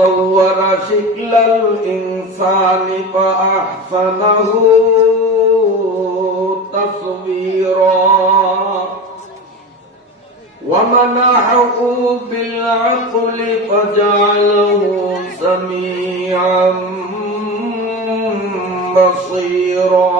صور شكل الإنسان فأحسنه تصويرا ومنحه بالعقل فجعله سميعا بصيرا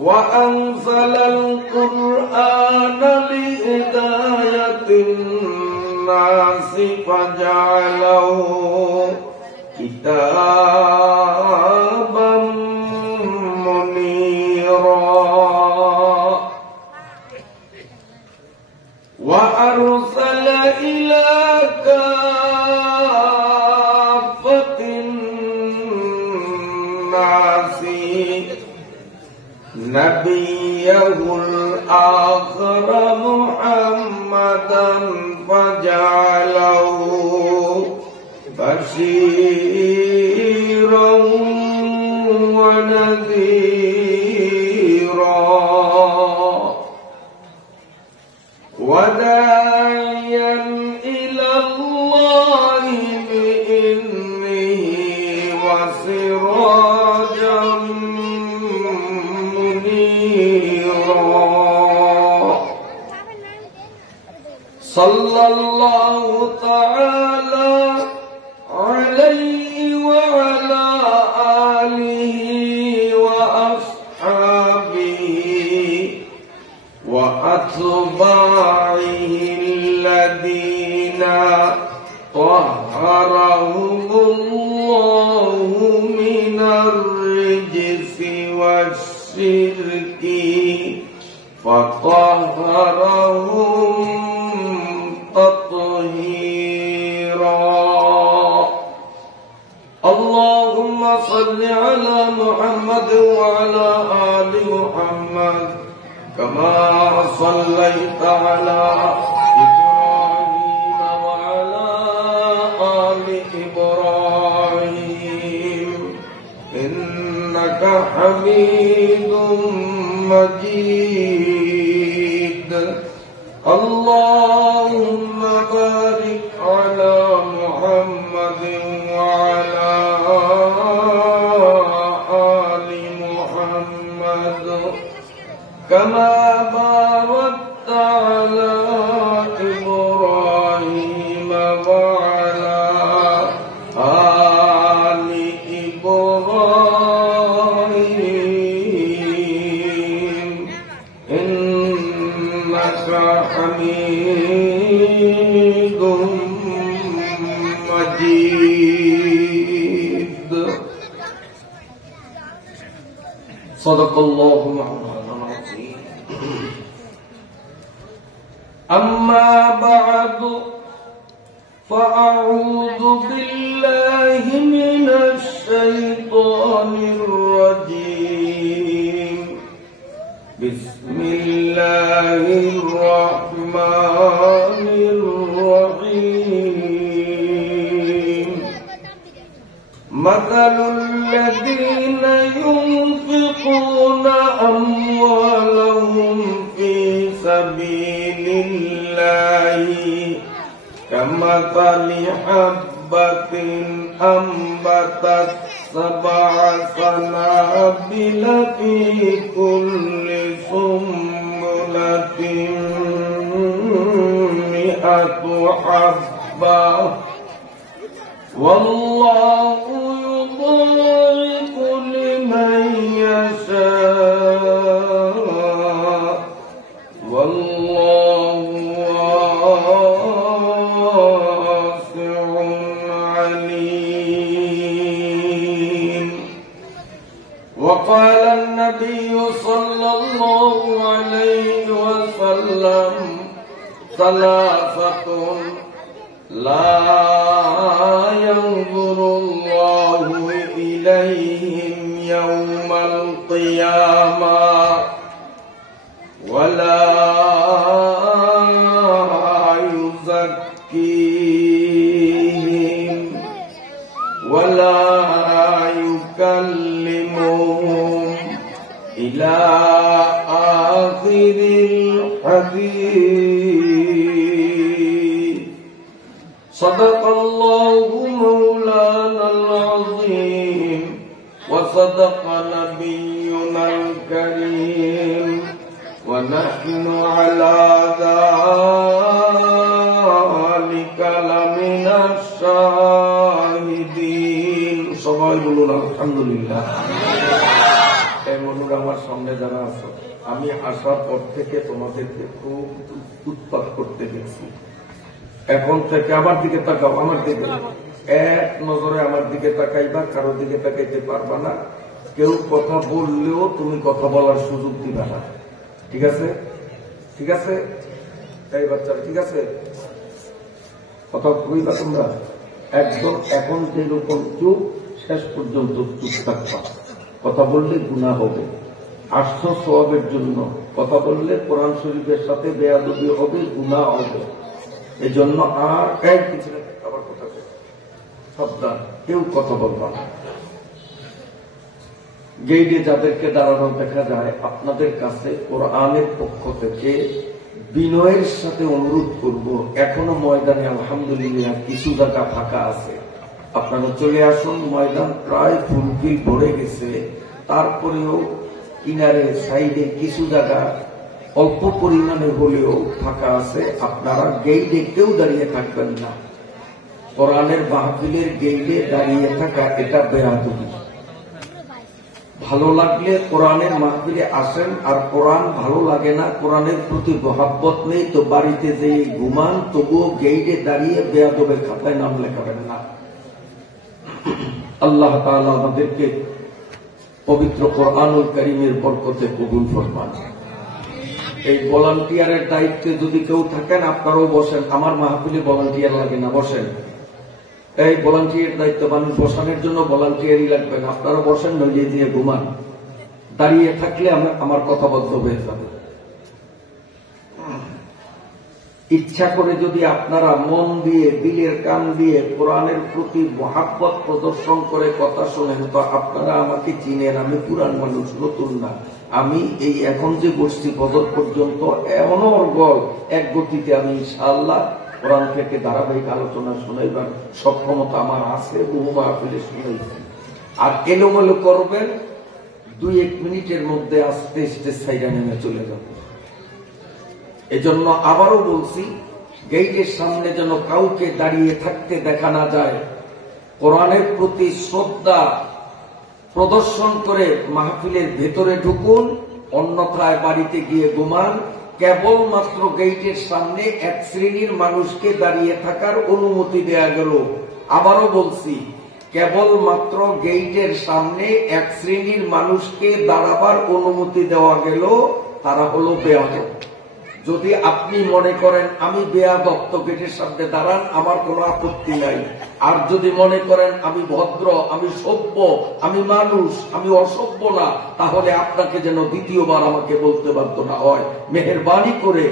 وأنزل القرآن لهداية الناس فجعله كتابا منيرا وأرسل إلى كافة الناس نبيه الآخر محمدا فجعله بشيرا ونذيرا وداعيا إلى الله بإذنه وسراجا منيرا صلى الله تعالى عليه وعلى آله وأصحابه وأتباعه الذين طهرهم الله من الرجس والشرك فطهرهم تطهيرا اللهم صل على محمد وعلى آل محمد كما صليت على إبراهيم وعلى آل إبراهيم إنك حميد مجيد اللهم بارك على محمد وعلى آل محمد كما باركت على إبراهيم وعلى آل إبراهيم إنك حميد مجيد صدق الله مولانا العظيم أما بعد فأعوذ بالله من الشيطان الرجيم بسم الله الرحمن الرحيم مثل الذين ينفقون أموالهم في سبيل الله كمثل حبة أنبتت 7 سنابل في كل سنبلة 100 حبة والله يضاعف لمن يشاء والله واسع عليم وقال النبي صلى الله عليه وسلم 3 لا ينظر الله إليهم يوم القيامة ولا يزكيهم ولا يكلمهم إلى آخر الحديث Sadaqallahu maulanal azim wa sadaqa nabiyyunal karim wa nahnu ala dzalika laminas syahidin. সবাই বলুন আলহামদুলিল্লাহ। এই মনুরা আমার সামনে যারা আছো, আমি আসার পর থেকে তোমাদেরকে খুব উৎপাত করতে দেখছি। এখন থেকে আমার দিকে তাকাও, আমার দিকে এক নজরে আমার দিকে তাকাইবা, কারোর দিকে তাকাইতে পারবা না। কেউ কথা বললেও তুমি কথা বলার সুযোগ দিবা না, ঠিক আছে? ঠিক আছে এই বাচ্চারা, ঠিক আছে? কথা কইবা তোমরা একদম এখন যেরকম চুপ, শেষ পর্যন্ত চুপ থাকবা। কথা বললে গুনাহ হবে, আসছো সওয়াবের জন্য। কথা বললে কোরআন শরীফের সাথে বেয়াদবি হবে, গুনাহ হবে। এই জন্য আর এক কিছু আবার কথা সাবধান, কেউ কথা বলবা না। গেইটে যাদেরকে দাঁড়ানো দেখা যায়, আপনাদের কাছে কোরআনের পক্ষ থেকে বিনয়ের সাথে অনুরোধ করব, এখনো ময়দানে আলহামদুলিল্লাহ কিছু জায়গা ফাঁকা আছে, আপনারা চলে আসুন। ময়দান প্রায় ফুলফিল ভরে গেছে, তারপরেও কিনারে সাইডে কিছু জায়গা অল্প পরিমাণে হলেও ফাঁকা আছে। আপনারা গেইটে কেউ দাঁড়িয়ে থাকবেন না। কোরআনের মাহফিলের গেইটে দাঁড়িয়ে থাকা এটা বেয়াদবি। ভালো লাগলে কোরআনের মাহফিলে আসেন, আর কোরআন ভালো লাগে না, কোরআনের প্রতি মহাব্বত নেই, তো বাড়িতে যেয়ে ঘুমান, তবুও গেইটে দাঁড়িয়ে বেয়াদবের খাতায় নাম লেখাবেন না। আল্লাহ তাআলা আমাদেরকে পবিত্র কোরআনুল কারীমের বরকতে কবুল ফরমান। এই ভলান্টিয়ারের দায়িত্বে যদি কেউ থাকেন, আপনারাও বসেন। আমার মাহফিলে ভলান্টিয়ার লাগে না, বসেন। এই ভলান্টিয়ার দায়িত্ব মানুষ বসানোর জন্য ভলান্টিয়ারই লাগবে না, আপনারা বসেন, নইলে দিয়ে ঘুমান। দাঁড়িয়ে থাকলে আমার কথা বদ্ধ হয়ে যাবে। ইচ্ছা করে যদি আপনারা মন দিয়ে, দিলের কান দিয়ে কোরআনের প্রতি মহাব্বত প্রদর্শন করে কথা শোনেন, তো আপনারা আমাকে চিনেন। আমি পুরান মানুষ, নতুন না। আমি এই এখন যে বসছি বদর পর্যন্ত অনর্গল এক গতিতে আমি ইনশাআল্লাহ কোরআন থেকে ধারাবাহিক আলোচনা শোনাইবার সক্ষমতা আমার আছে, বহু মাহফিলে শুনাইছি। আর এলোমেলো করবেন, 2-1 মিনিটের মধ্যে আস্তে আস্তে সাইডা নেমে চলে যাবে। এজন্য আবারও বলছি, গেইটের সামনে যেন কাউকে দাঁড়িয়ে থাকতে দেখা না যায়। কোরআনের প্রতি শ্রদ্ধা প্রদর্শন করে মাহফিলের ভেতরে ঢুকুন, অন্যথায় বাড়িতে গিয়ে ঘুমান। কেবলমাত্র গেইটের সামনে এক শ্রেণীর মানুষকে দাঁড়িয়ে থাকার অনুমতি দেয়া গেল। আবারও বলছি, কেবলমাত্র গেইটের সামনে এক শ্রেণীর মানুষকে দাঁড়াবার অনুমতি দেওয়া গেল, তারা হলো বেয়াদব। যদি আপনি মনে করেন আমি বেয়াদব, তো গেটের সামনে দাঁড়ান, আমার কোনো আপত্তি নাই। আর যদি মনে করেন আমি ভদ্র, আমি সভ্য, আমি মানুষ, আমি অসভ্য না, তাহলে আপনাকে যেন দ্বিতীয়বার আমাকে বলতে বাধ্য না হয়। মেহেরবানি করে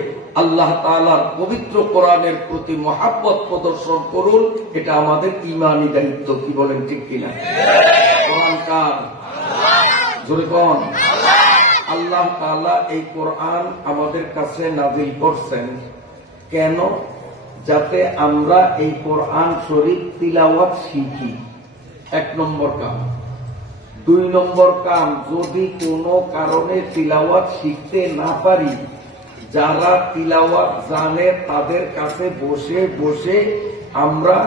আল্লাহ তাআলার পবিত্র কোরআনের প্রতি মহাব্বত প্রদর্শন করুন, এটা আমাদের ঈমানি দায়িত্ব। কি বলেন, ঠিক কিনা? কোরআন কার? জোরে কোন? আল্লাহ তাআলা এই কোরআন আমাদের কাছে নাযিল করছেন কেন? যাতে আমরা এই কোরআন শরীফ তিলাওয়াত শিখি, 1 নম্বর কাম। 2 নম্বর কাম, যদি কোনো কারণে তিলাওয়াত শিখতে না পারি, যারা তিলাওয়াত জানে তাদের কাছে বসে বসে আমরা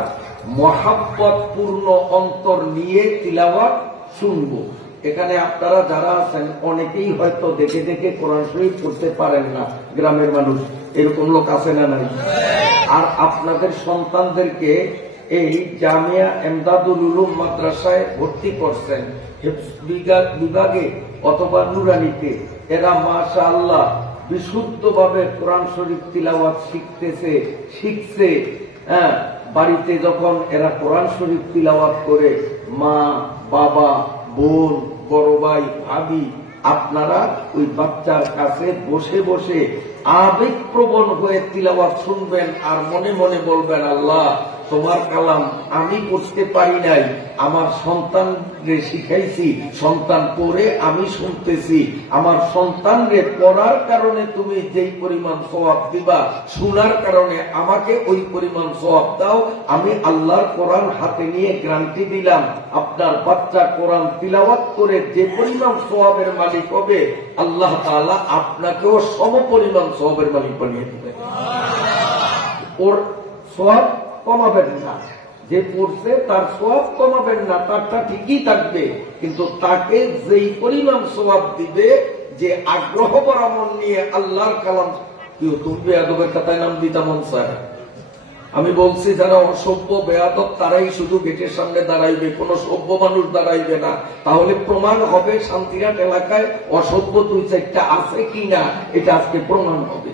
মহাব্বত পূর্ণ অন্তর নিয়ে তিলাওয়াত শুনবো। এখানে আপনারা যারা আছেন অনেকেই হয়তো দেখে দেখে কোরআন শরীফ পড়তে পারেন না, গ্রামের মানুষ, এরকম লোক আছে না নাই? আর আপনাদের সন্তানদেরকে এই জামিয়া এমদাদুল উলুম মাদ্রাসায় ভর্তি করছেন, হিফজ বিভাগে অথবা নুরানিতে। এরা মাশাআল্লাহ বিশুদ্ধভাবে কোরআন শরীফ তিলাওয়াত শিখছে। হ্যাঁ, বাড়িতে যখন এরা কোরআন শরীফ তিলাওয়াত করে, মা, বাবা, বোন, বড় ভাই, ভাবি, আপনারা ওই বাচ্চার কাছে বসে বসে আবেগপ্রবণ হয়ে তিলাওয়াত শুনবেন, আর মনে মনে বলবেন, আল্লাহ তোমার কালাম আমি পড়তে পারি নাই, আমার সন্তানরে শিখাইছি, সন্তান পড়ে আমি শুনতেছি, আমার সন্তানরে পড়ার কারণে তুমি যেই পরিমাণ সওয়াব দিবা, শোনার কারণে আমাকে ওই পরিমাণ সওয়াব দাও। আমি আল্লাহর কোরআন হাতে নিয়ে গ্যারান্টি দিলাম, আপনার বাচ্চা কোরআন তিলাওয়াত করে যে পরিমাণ সওয়াবের মালিক হবে, আল্লাহ তাআলা আপনাকেও সম পরিমাণ সওয়াবের মালিক বানিয়ে দিবেন। ওর সওয়াব কমাবেন না, যে পড়ছে তার সওয়াব কমাবেন না, তারটা ঠিকই থাকবে, কিন্তু তাকে যেই পরিমাণ সওয়াব দিবে, যে আগ্রহ ভরা মন নিয়ে আল্লাহর কালাম, তুমি বেয়াদবের কথায় নাম দিতা মন চায়। আমি বলছি যারা অসভ্য বেয়াদব তারাই শুধু গেটের সামনে দাঁড়াইবে, কোন সভ্য মানুষ দাঁড়াইবে না। তাহলে প্রমাণ হবে শান্তিরাট এলাকায় অসভ্য দুই চারটা আছে কিনা, এটা আজকে প্রমাণ হবে।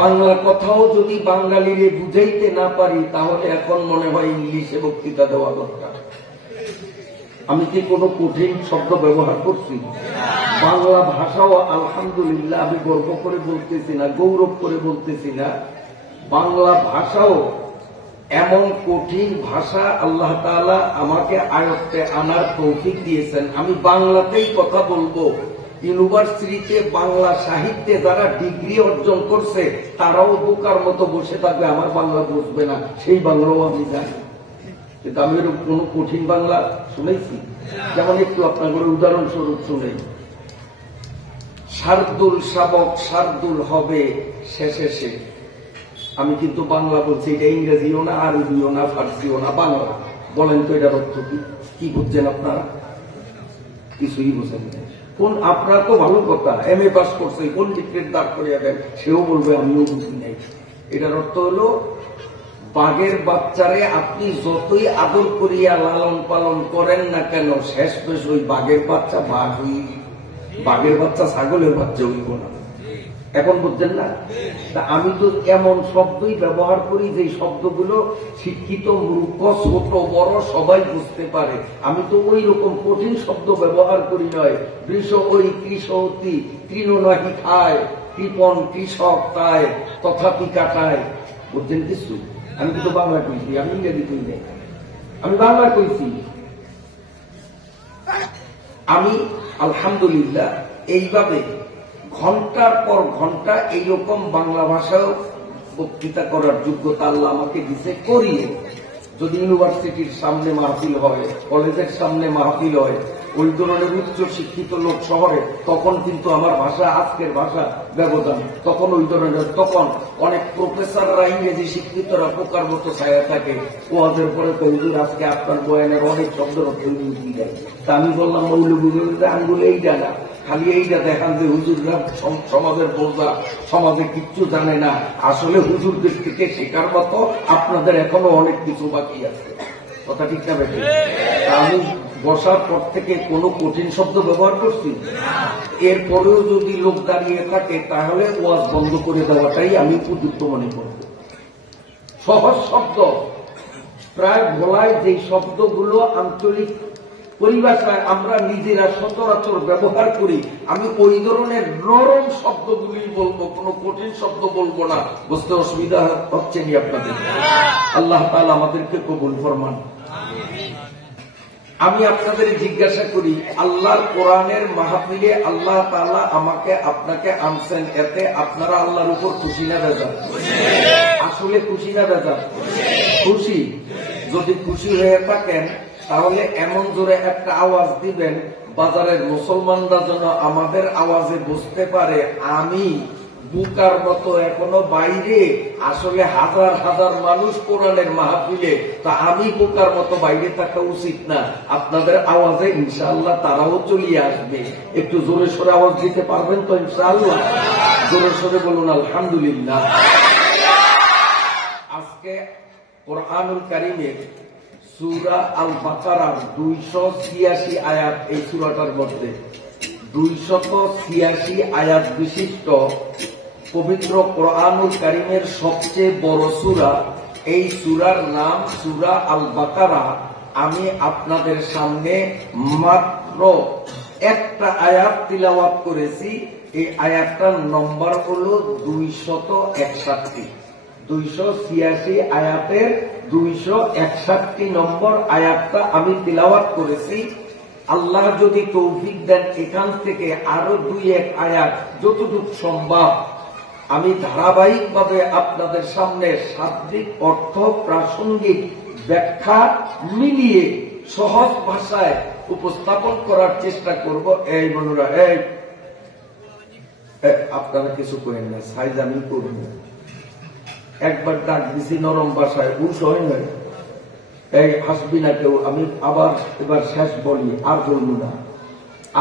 বাংলা কথাও যদি বাঙালিরে বুঝাইতে না পারি, তাহলে এখন মনে হয় ইংলিশে বক্তৃতা দেওয়া দরকার। আমি কি কোনো কঠিন শব্দ ব্যবহার করছি? বাংলা ভাষাও আলহামদুলিল্লাহ, আমি গর্ব করে বলতেছি না, গৌরব করে বলতেছি না, বাংলা ভাষাও এমন কঠিন ভাষা আল্লাহ তাআলা আমাকে আয়ত্তে আনার তৌফিক দিয়েছেন। আমি বাংলাতেই কথা বলবো। ইউনিভার্সিটিতে বাংলা সাহিত্যে যারা ডিগ্রি অর্জন করছে, তারাও বোকার মতো বসে থাকবে, আমার বাংলা বুঝবে না, সেই বাংলাও আমি জানি। কিন্তু আমি কোন কঠিন বাংলা শুনেছি? যেমন একটু আপনাদের উদাহরণস্বরূপ শুনে, শার্দুল শাবক শার্দুল হবে শেষে শেষ। আমি কিন্তু বাংলা বলছি, এটা ইংরেজিও না, আরবিও না, ফার্সিও না, বাংলা। বলেন তো এটার অর্থ কি? কি বুঝছেন আপনারা? কিছুই বুঝেন না। কোন আপনারা তো ভালো কথা, MA পাস করছে, কোন ডিগ্রির দাঁড় করিয়া দেন, সেও বলবে আমিও বুঝি নাই। এটার অর্থ হলো, বাঘের বাচ্চারে আপনি যতই আদর করিয়া লালন পালন করেন না কেন, শেষ বেশ ওই বাঘের বাচ্চা বাঘ হই, বাঘের বাচ্চা ছাগলের বাচ্চা হইব না। এখন বুঝছেন না? তা আমি তো এমন শব্দই ব্যবহার করি যে শব্দগুলো শিক্ষিত মূর্খ ছোট বড় সবাই বুঝতে পারে। আমি তো ওই রকম কঠিন শব্দ ব্যবহার করি নয়। বৃষ ওই কৃষতি তৃণ নাহি খায়, কৃপন কৃষক তাই তথাপি কাটায়। বুঝছেন কিছু? আমি কিন্তু বাংলা কইছি, আমি ইংরেজি কই নাই, আমি বাংলা কইছি। আমি আলহামদুলিল্লাহ এইভাবে ঘন্টার পর ঘন্টা এইরকম বাংলা ভাষাও বক্তৃতা করার যোগ্যতা আল্লাহ আমাকে দিতে করিয়ে। যদি ইউনিভার্সিটির সামনে মাহফিল হয়, কলেজের সামনে মাহফিল হয়, ওই ধরনের উচ্চ শিক্ষিত লোক শহরে, তখন কিন্তু আমার ভাষা আজকের ভাষা ব্যবধান। তখন ওই ধরনের, তখন অনেক প্রফেসররা ইংরেজি শিক্ষিতরা পোকার মতো ছায়া থাকে। ওয়াজের পরে হুজুর আজকে আপনার বয়ানের অনেক শব্দের অর্থ ইংরেজি দেয়। তা আমি বললাম, মৌলভীদের আঙ্গুল এইটা না, খালি এইটা দেখান যে হুজুররা সমাজের বোঝা, সমাজে কিচ্ছু জানে না। আসলে হুজুরদের থেকে শেখার মতো আপনাদের এখনো অনেক কিছু বাকি আছে। কথা ঠিক না বেশি? আমি বসার পর থেকে কোনো কঠিন শব্দ ব্যবহার করছি? এরপরেও যদি লোক দাঁড়িয়ে থাকে, তাহলে ওয়াজ বন্ধ করে দেওয়াটাই আমি উপযুক্ত মনে করব। সহজ শব্দ, প্রায় ভোলায় যে শব্দগুলো আঞ্চলিক পরিভাষায় আমরা নিজেরা সচরাচর ব্যবহার করি, আমি ওই ধরনের নরম শব্দগুলি বলবো, কোনো কঠিন শব্দ বলবো না। বুঝতে অসুবিধা হচ্ছে নি আপনাদের? আল্লাহ তাআলা আমাদেরকে কবুল ফরমান। আমি আপনাদের জিজ্ঞাসা করি, আল্লাহর কোরআনের মাহফিলে আল্লাহ তাআলা আমাকে আপনাকে আনছেন, এতে আপনারা আল্লাহর উপর খুশি না বেজার? আসলে খুশি না বেজার? খুশি। যদি খুশি হয়ে থাকেন, তাহলে এমন জোরে একটা আওয়াজ দিবেন, বাজারের মুসলমানরা যেন আমাদের আওয়াজে বুঝতে পারে আমি বুকার মতো এখনো বাইরে, আসলে হাজার হাজার মানুষ কোরআনের মাহফিলে, তা আমি বুকার মতো বাইরে থাকা উচিত না। আপনাদের আওয়াজে ইনশাআল্লাহ তারাও চলিয়ে আসবে। একটু জোরে সোরে আওয়াজ দিতে পারবেন তো ইনশাআল্লাহ? জোরে সোরে বলুন আলহামদুলিল্লাহ। আজকে কোরআনুল কারীমের সূরা আল বাকারার 286 আয়াত, এই সূরাটার মধ্যে 286 আয়াত বিশিষ্ট পবিত্র কোরআনুল কারীমের সবচেয়ে বড় সূরা। এই সূরার নাম সূরা আল বাকারা। আমি আপনাদের সামনে মাত্র একটা আয়াত তিলাওয়াত করেছি, এই আয়াতটার নম্বর হলো 261। 286 আয়াতের 261 নম্বর আয়াতটা আমি তিলাওয়াত করেছি। আল্লাহ যদি তৌফিক দেন এখান থেকে আরো 2-1 আয়াত যতটুকু সম্ভব আমি ধারাবাহিকভাবে আপনাদের সামনে শাব্দিক অর্থ প্রাসঙ্গিক ব্যাখ্যা মিলিয়ে সহজ ভাষায় উপস্থাপন করার চেষ্টা করব। এই বন্ধুরা, এই আপনারা কিছু করেন না, সাইজ আমি করব। একবার ডাক দিছি নরম ভাষায়, উস হয় নয়, এই হাসবি না কেউ। আমি আবার এবার শেষ বলি, আর বলবো না।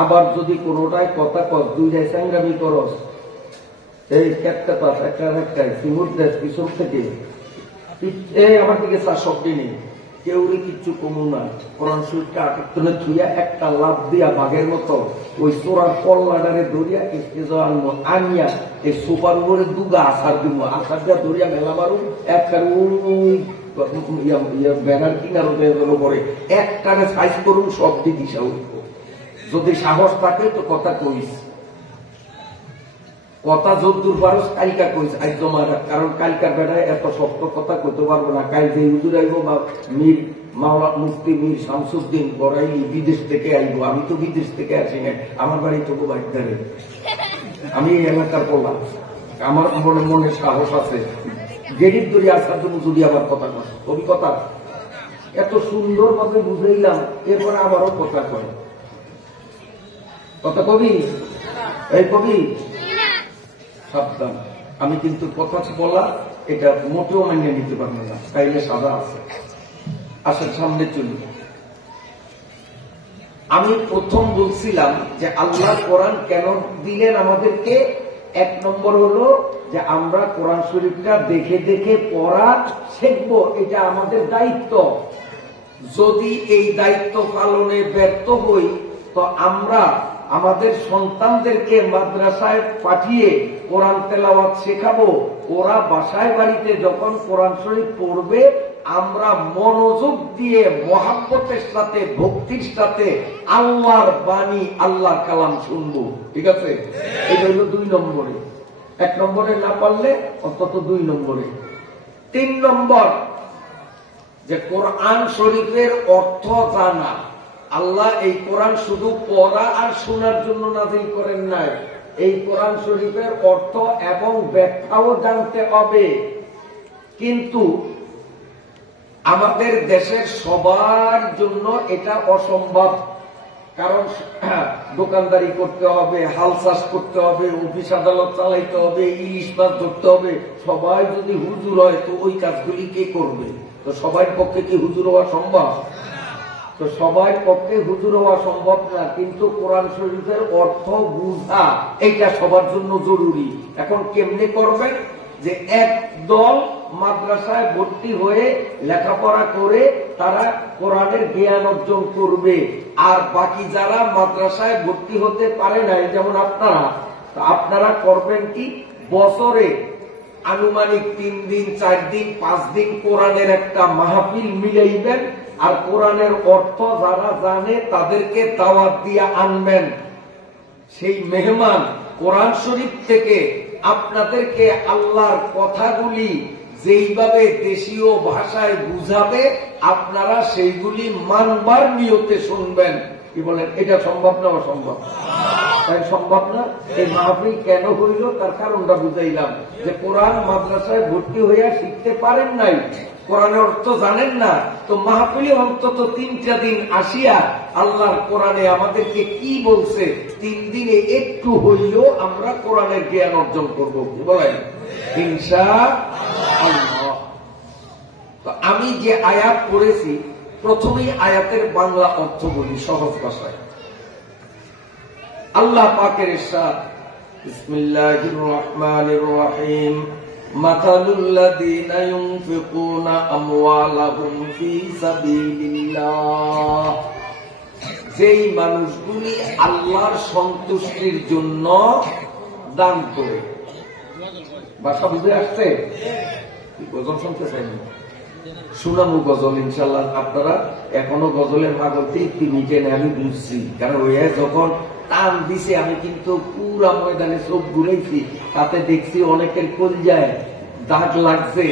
আবার যদি কোনোটাই কথা কর, দুইটাই সংগ্রামী করস, এই একটা পাস একটাই সিমুর দেশ পিছন থেকে আমার দিকে চার শক্তি নেই, কেউরি কিচ্ছু কমু না। কোরআন শরীফটা আটকতনে ধুইয়া একটা লাভ দিয়া বাঘের মতো ওই চোরার পল্লাডারে দরিয়া স্টেজ আনিয়া এই সোফার উপরে দুগা আসার দিব, আসার দিয়া দরিয়া মেলা মারু একটা ব্যানার কিনার উপরে একটারে সাইজ করুন, সব দিশা উঠব। যদি সাহস থাকে তো কথা কইস, কথা যদ্দুর পারস কালকা কইস আজ তোমার, কারণ কালকার বেড়ায় এত শক্ত কথা কইতে পারবো না। কাল যে হুজুর আইব বা মীর মাওলা মুফতি মীর শামসুদ্দিন বড়াইলি বিদেশ থেকে আইব, আমি তো বিদেশ থেকে আসি না, আমার বাড়ি তবু বাড়িতে, আমি এই এলাকার বললাম, আমার মনে মনে সাহস আছে। গেরিব দরি আসার জন্য যদি আবার কথা কয়, কবি কথা এত সুন্দর ভাবে বুঝাইলাম, এরপরে আবারও কথা কয়, কথা কবি, এই কবি সাবধান। আমি কিন্তু কথা বলা এটা মোটেও মানিয়ে নিতে পারবো না, তাইলে সাদা আছে। আসলে সামনে চলি। আমি প্রথম বলছিলাম যে আল্লাহ কোরআন কেন দিলেন আমাদেরকে। 1 নম্বর হলো যে আমরা কোরআন শরীফটা দেখে দেখে পড়া শিখবো, এটা আমাদের দায়িত্ব। যদি এই দায়িত্ব পালনে ব্যর্থ হই তো আমরা আমাদের সন্তানদেরকে মাদ্রাসায় পাঠিয়ে কোরআন তেলাওয়াত শেখাবো। ওরা বাসায় বাড়িতে যখন কোরআন শরীফ পড়বে আমরা মনোযোগ দিয়ে মহাব্বতের সাথে ভক্তির সাথে আল্লাহর বাণী আল্লাহর কালাম শুনবো। ঠিক আছে, এটা হলো 2 নম্বরে। 1 নম্বরে না পারলে অন্তত 2 নম্বরে। 3 নম্বর যে কোরআন শরীফের অর্থ জানা। আল্লাহ এই কোরআন শুধু পড়া আর শোনার জন্য নাযিল করেন নাই, এই কোরআন শরীফের অর্থ এবং ব্যাখ্যাও জানতে হবে। কিন্তু আমাদের দেশের সবার জন্য এটা অসম্ভব, কারণ দোকানদারি করতে হবে, হাল চাষ করতে হবে, অফিস আদালত চালাইতে হবে, ইলিশ মাছ ধরতে হবে। সবাই যদি হুজুর হয় তো ওই কাজগুলি কে করবে? তো সবার পক্ষে কি হুজুর হওয়া সম্ভব? তো সবার পক্ষে হুজুর হওয়া সম্ভব না, কিন্তু কোরআন শরীফের অর্থ বুঝা এটা সবার জন্য জরুরি। এখন কেমনে করবেন? যে একদল মাদ্রাসায় ভর্তি হয়ে লেখাপড়া করে তারা কোরআনের জ্ঞান অর্জন করবে, আর বাকি যারা মাদ্রাসায় ভর্তি হতে পারে নাই, যেমন আপনারা করবেন কি, বছরে আনুমানিক 3 দিন 4 দিন 5 দিন কোরআনের একটা মাহফিল মিলাইবেন, আর কোরআনের অর্থ যারা জানে তাদেরকে দাওয়াত দিয়ে আনবেন। সেই মেহমান কোরআন শরীফ থেকে আপনাদেরকে আল্লাহর কথাগুলি যেইভাবে দেশীয় ভাষায় বুঝাবে আপনারা সেইগুলি মানবার নিয়তে শুনবেন। কি বলেন, এটা সম্ভব না? অসম্ভব? তাই সম্ভব না। এই মাহফিল কেন হইল তার কারণটা বুঝাইলাম, যে কোরআন মাদ্রাসায় ভর্তি হইয়া শিখতে পারেন নাই, কোরআনের অর্থ জানেন না, তো মাহফিলে অন্তত 3টা দিন আসিয়া আল্লাহর কোরআনে আমাদেরকে কি বলছে 3 দিনে একটু হইলেও আমরা কোরআনের জ্ঞান অর্জন করব। কি বলেন? ইনশাআল্লাহ। তো আমি যে আয়াত পড়েছি, প্রথমেই আয়াতের বাংলা অর্থ বলি সহজ ভাষায়। আল্লাহ পাকের ইরশাদ, বিসমিল্লাহির রহমানির রহিম, মাতালুল্লাযীনা ইউনফিকুনা আমওয়ালাহুম ফী সাবিলিল্লাহ। যেই মানুষগুলি আল্লাহর সন্তুষ্টির জন্য দান করে। বাসা বুঝে আসছে? গজল শুনতে চাইনি, শুনামু গজল ইনশাল্লাহ। আপনারা এখনো গজলের মাগলতে তৃপ্তি নিতেন, আমি বুঝছি, কারণ ওই যখন টান দিছে, আমি কিন্তু পুরা ময়দানে চোখ ঘুরেছি, তাতে দেখছি অনেকের কলজায় দাগ লাগছে,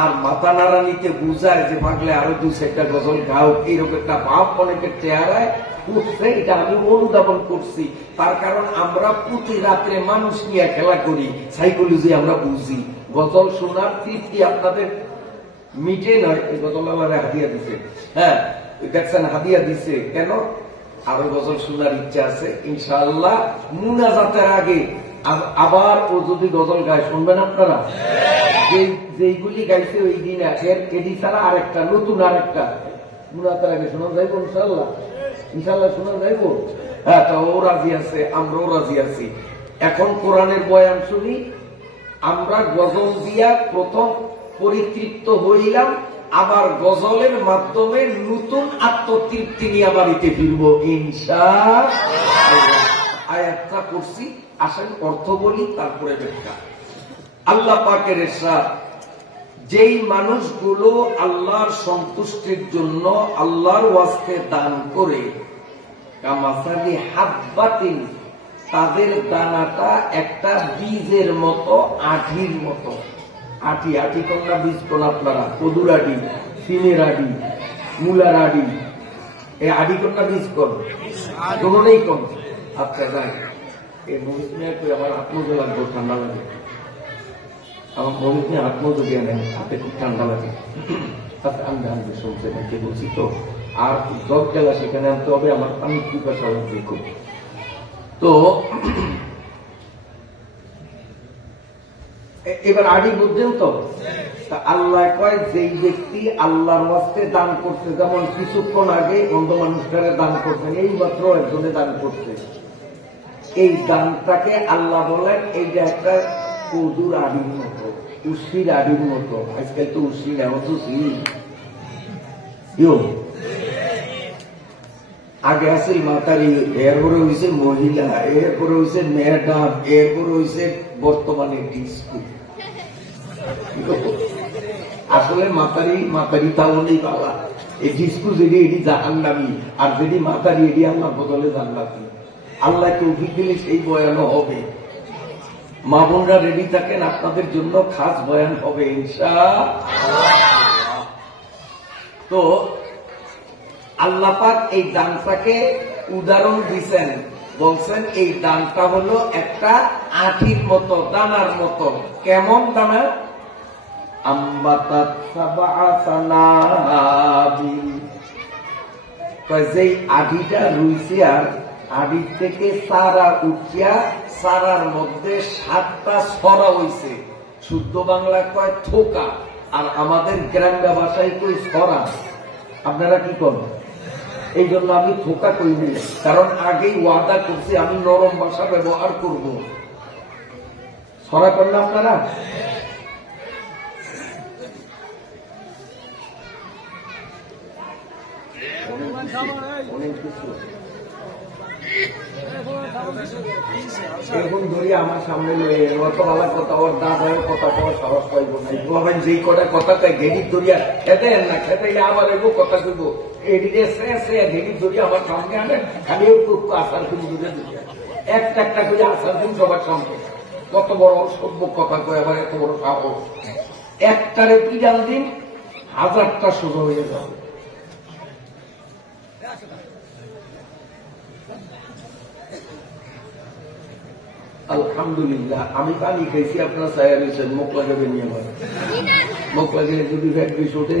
আর মাথা নাড়ানিতে বুঝায় যে পাগলে আরো 2-4টা গজল গাও, এইরকম একটা ভাব অনেকের চেহারায় উঠছে। এটা আমি অনুধাবন করছি, তার কারণ আমরা প্রতি রাত্রে মানুষ নিয়ে খেলা করি, সাইকোলজি আমরা বুঝি। গজল শোনার তৃপ্তি আপনাদের মিটে নয়। এই গজল আমার হাদিয়া দিছে, হ্যাঁ দেখছেন হাদিয়া দিছে কেন? আরো গজল শোনার ইচ্ছা আছে ইনশাআল্লাহ। মুনাজাতের আগে আবার ও যদি গজল গায় শুনবেন আপনারা, যেইগুলি গাইছে ওই দিন এডি ছাড়া আরেকটা নতুন আরেকটা মুনাজাতের আগে শোনা যাইব ইনশাআল্লাহ। ইনশাআল্লাহ শোনা যাইব। হ্যাঁ, তা ও রাজি আছে, আমরাও রাজি আছি। এখন কোরআনের বয়ান শুনি। আমরা গজল দিয়া প্রথম পরিতৃপ্ত হইলাম, আবার গজলের মাধ্যমে নতুন আত্মতৃপ্তি নিয়ে বাড়িতে ফিরবো ইনশাআল্লাহ। আয়াতটা করছি, আসেন অর্থ বলি, তারপরে ব্যাখ্যা। আল্লাহ পাকের ইরশাদ, যেই মানুষগুলো আল্লাহর সন্তুষ্টির জন্য আল্লাহর ওয়াস্তে দান করে, কামাসালি হাব্বাতিন, তাদের দানাটা একটা বীজের মতো, আঠির মতো। আঠি আঠি কন্যা বীজ কোন আপনারা? কদুর আডি, সিমের আডি, মূলার আডি, এই আডি কন্যা বীজ কর কোনই কম। আচ্ছা যাই, এই মহিষ নিয়ে আমার হাত মজা লাগবে, ঠান্ডা লাগে। আমার মহিষ নিয়ে হাত মজা দিয়ে নেন, হাতে খুব ঠান্ডা লাগে। আমি আনবে শুনছে নাকি বলছি তো, আর জগ গেলা সেখানে আনতে হবে, আমার পানি পিপাসা লাগবে খুব। তো এবার আডি বুঝছেন তো? আল্লাহ কয়, যেই ব্যক্তি আল্লাহর ওয়াস্তে দান করছে, যেমন কিছুক্ষণ আগে অন্ধ মানুষটারে দান করছেন, এই মাত্র একজনে দান করছে, এই দানটাকে আল্লাহ বলেন এইটা একটা কদুর আডির মতো, উশির আডির মতো। আজকাল তো উশি নেওয়া তো আগে আসিল মাতারি, এরপরে হয়েছে মহিলা, এরপরে হয়েছে ম্যাডাম, এরপরে হয়েছে বর্তমানে ডিস্কো। আসলে মাতারি তাহলেই পালা। এই ডিস্কো যেটি এটি জাহান্নামী, আর যেটি মাতারি এটি আল্লাহ বদলে জান্নাতি। আল্লাহ তৌফিক দিলে সেই বয়ানও হবে। মা বোনরা রেডি থাকেন, আপনাদের জন্য খাস বয়ান হবে ইনশাআল্লাহ। তো আল্লাহ পাক এই দানটাকে উদাহরণ দিচ্ছেন, বলছেন এই দানটা হলো একটা আঠির মতো, দানার মতো। কেমন দানা? যেই আঠিটা রুইছে, আর আঠির থেকে সারা উঠিয়া, সারার মধ্যে 7টা ছড়া হইছে। শুদ্ধ বাংলা কয় থোকা, আর আমাদের গ্রাম্য ভাষায় কই ছড়া। আপনারা কি করেন? এই জন্য আমি থোকা কইনি, কারণ আগেই ওয়াদা করছি আমি নরম ভাষা ব্যবহার করব। ছড়া করেন আপনারা? অনেক কিছু এখন ধরি আমার সামনে অত ভালো কথা, ওর দাদার কথা কওয়ার সাহস পাইব না। ভাবেন যেই কটা কথা তাই ঘেড়ি ধরিয়া খেতে না খেতে আবার এগো কথা কইব, এদিকে ঘেড়ি ধরিয়া আমার সামনে আনে, খালি আসার দিন বুঝে দিচ্ছে একটা একটা করে আসার দিন সবার সামনে। কত বড় সভ্য কথা কয়, আবার এত বড় সাহস। একটারে পিডাল দিন, 1000টা সোজা হয়ে যাবে। আলহামদুলিল্লাহ, আমি পানি খাইছি, আপনার ছায়া রয়েছেন, মুখ লাগাবে নিয়ে আমার মুখ লাগিয়ে যদি ফ্যাট বেশি ওঠে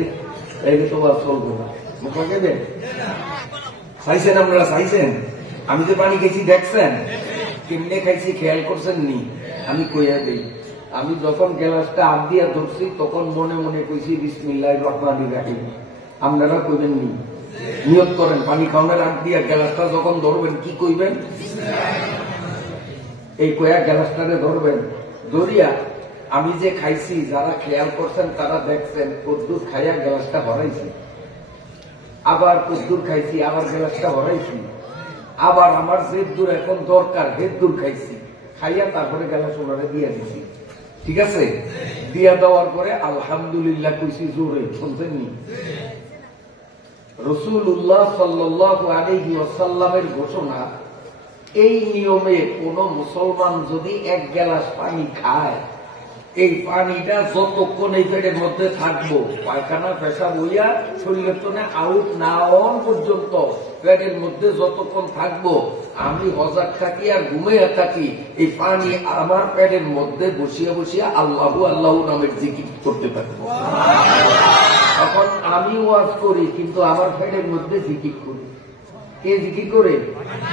তাইলে তো আর চলবে না। মুখ লাগাবেন? চাইছেন আপনারা? চাইছেন? আমি যে পানি খাইছি দেখছেন, কেমনে খাইছি খেয়াল করছেন নি? আমি কইয়া দিই, আমি যখন গ্লাসটা হাত দিয়া ধরছি তখন মনে মনে কইছি বিসমিল্লাহির রহমানির রহিম। আপনারা কইবেন নি? নিয়ত করেন, পানি খাওয়ানোর হাত দিয়া গ্লাসটা যখন ধরবেন কি কইবেন? এই কয়েক গ্লাসটারে ধরবেন, ধরিয়া আমি যে খাইছি, যারা খেয়াল করছেন তারা দেখছেন কদ্দুর খাইয়া গ্লাসটা ভরাইছি, আবার কদ্দুর খাইছি, আবার গ্লাসটা ভরাইছি, আবার আমার যে দূর এখন দরকার হের দূর খাইছি, খাইয়া তারপরে গ্লাস ওনারে দিয়ে দিছি। ঠিক আছে? দিয়া দেওয়ার পরে আলহামদুলিল্লাহ কইছি জোরে, শুনছেন নি? রাসূলুল্লাহ সাল্লাল্লাহু আলাইহি ওয়াসাল্লামের ঘোষণা, এই নিয়মে কোন মুসলমান যদি 1 গ্লাস পানি খায়, এই পানিটা যতক্ষণ এই পেটের মধ্যে থাকবো, পায়খানা পেশাব হইয়া শরীরের জন্য আউট না হওয়ার পর্যন্ত পেটের মধ্যে যতক্ষণ থাকবো, আমি হজার থাকি আর ঘুমিয়ে থাকি, এই পানি আমার পেটের মধ্যে বসিয়া বসিয়া আল্লাহু আল্লাহু নামের জিকির করতে থাকবো। এখন আমি ওয়াজ করি কিন্তু আমার পেটের মধ্যে জিকির করি। কে জিকির করে?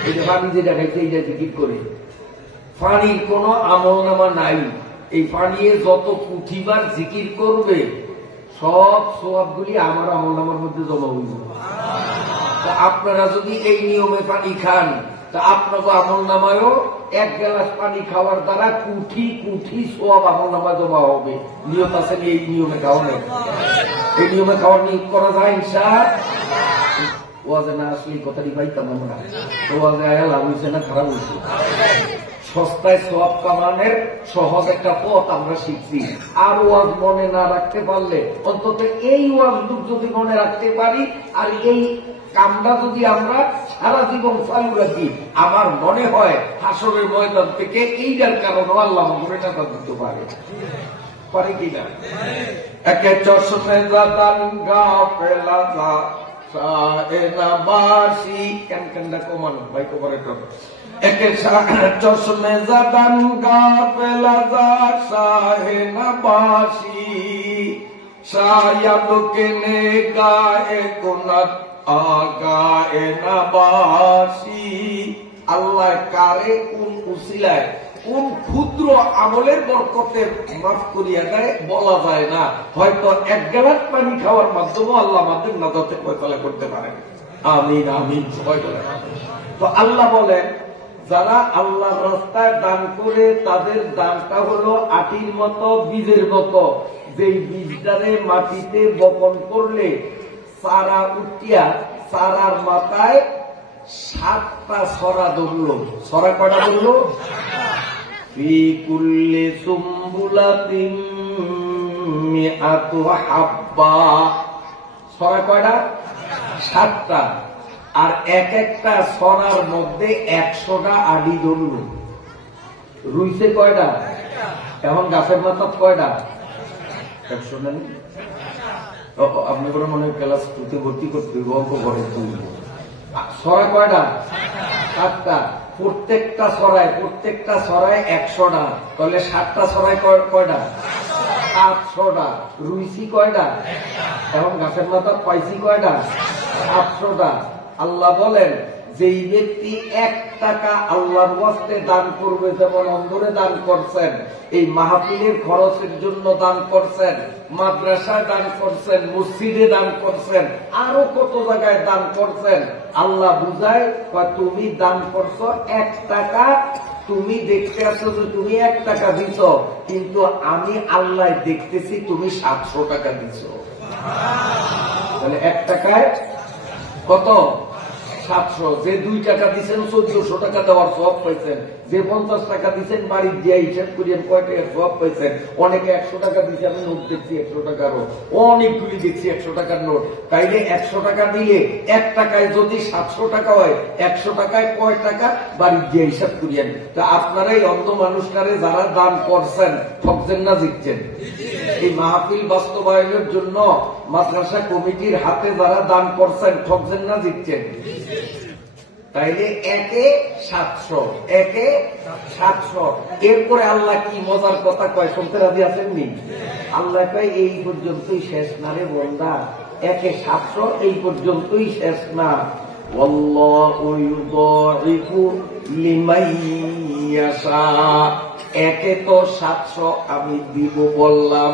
এই যে পানি যেটা খাইছে এইটা জিকির করে। পানির কোন আমল নামা নাই। এই পানিয়ে যত কুঠিবার জিকির করবে সব সওয়াবগুলি আমার আমল নামার মধ্যে জমা হইব। তা আপনারা যদি এই নিয়মে পানি খান, তা আপনাকে আমল নামায়ও 1 গ্লাস পানি খাওয়ার দ্বারা কুঠি কুঠি সওয়াব আমল নামা জমা হবে। নিয়ম আছে এই নিয়মে খাওয়ানোর, এই নিয়মে খাওয়ার নিয়োগ করা যায় ইনশাআল্লাহ। ওয়াজে না আসলে কথাটি পাইতাম আমরা, ওয়াজে আয়া লাভ হয়েছে না খারাপ হয়েছে? সস্তায় সওয়াব কামানের সহজ একটা পথ আমরা শিখছি। আর ওয়াজ মনে না রাখতে পারলে অন্তত এই ওয়াজটুক যদি মনে রাখতে পারি, আর এই কামটা যদি আমরা সারা জীবন চালু রাখি, আমার মনে হয় হাসরের ময়দান থেকে এইটার কারণে আল্লাহ আমাকে টাকা দিতে পারে। পারে কিনা? একে চশমে জাদান গা পেলা যা সাহেনাবাসী কেন কেনটা কমান ভাই কোপারেটর। একে চশমে জাদান গা পেলা যা সাহেনাবাসী শায়াদ কেনে গায়ে কোনাত আগায়ে নাবাসী। আল্লাহ কারে কোন উসিলায় কোন ক্ষুদ্র আমলের বরকতে মাফ করিয়া দেয় বলা যায় না। হয়তো 1 গ্লাস পানি খাওয়ার মাধ্যমে আল্লাহ আমাদের নাজাতে ফয়সালা করতে পারেন। আমিন আমিন সবাই বলেন। তো আল্লাহ বলেন, যারা আল্লাহর রাস্তায় দান করে তাদের দানটা হলো আটির মতো, বীজের মতো, যেই বীজটারে মাটিতে বপন করলে চারা উঠিয়া চারার মাথায় 7টা ছড়া ধরল। ছড়া কয়টা ধরল? ফি কুল্লি সুম্বুলাতিন মিআতু হাব্বা। ছড়া কয়টা? 7টা। আর এক একটা ছড়ার মধ্যে 100টা আডি ধরল। রুইছে কয়টা? এখন গাছের মাথা কয়টা? 100 নেই। আপনি করে মনে হয় ক্লাস 2তে ভর্তি করতে অঙ্ক করে তুলব। ছড়া কয়টা? 7টা। প্রত্যেকটা ছড়ায় 100টা। তাহলে 7টা ছড়ায় কয়টা? 800টা। রুইছি কয়টা? এখন গাছের মাথা পাইছি কয়টা? 800টা। আল্লাহ বলেন, যেই ব্যক্তি 1 টাকা আল্লাহর ওয়াস্তে দান করবে, যেমন অন্তরে দান করছেন, এই মাহফিলের খরচের জন্য দান করছেন, মাদ্রাসায় দান করছেন, মসজিদে দান করছেন, আরো কত জায়গায় দান করছেন, আল্লাহ বুঝায় তুমি দান করছো 1 টাকা। তুমি দেখতে আসো যে তুমি 1 টাকা দিছ, কিন্তু আমি আল্লাহ দেখতেছি তুমি 700 টাকা দিছ। তাহলে 1 টাকায় কত? 700। যে 2 টাকা দিচ্ছেন 1400 টাকা দেওয়ার সওয়াব পাইছেন। যে 50 টাকা দিচ্ছেন বাড়ির দিয়ে হিসাব করিয়েন কয় টাকা সওয়াব পাইছেন। অনেকে 100 টাকা দিচ্ছে, আমি নোট দেখছি 100 টাকারও, অনেকগুলি দেখছি 100 টাকার নোট। তাইলে 100 টাকা দিলে 1 টাকায় যদি 700 টাকা হয়, 100 টাকায় কয় টাকা বাড়ির দিয়ে হিসাব করিয়েন। তা আপনারা এই অন্ধ মানুষটারে যারা দান করছেন ঠকছেন না জিতছেন? এই মাহফিল বাস্তবায়নের জন্য মাদ্রাসা কমিটির হাতে যারা দান করছেন ঠকছেন না জিতছেন? তাইলে 1-এ 700, 1-এ 700। এরপরে আল্লাহ কি মজার কথা কয়, শুনতে রাজি আছেননি? আল্লাহ কয় এই পর্যন্তই শেষ না রে বান্দা, 1-এ 700 এই পর্যন্তই শেষ না। ওয়াল্লাহু ইউদাইফু লিমান ইয়াশা। 1-এ তো 700 আমি দিব বললাম,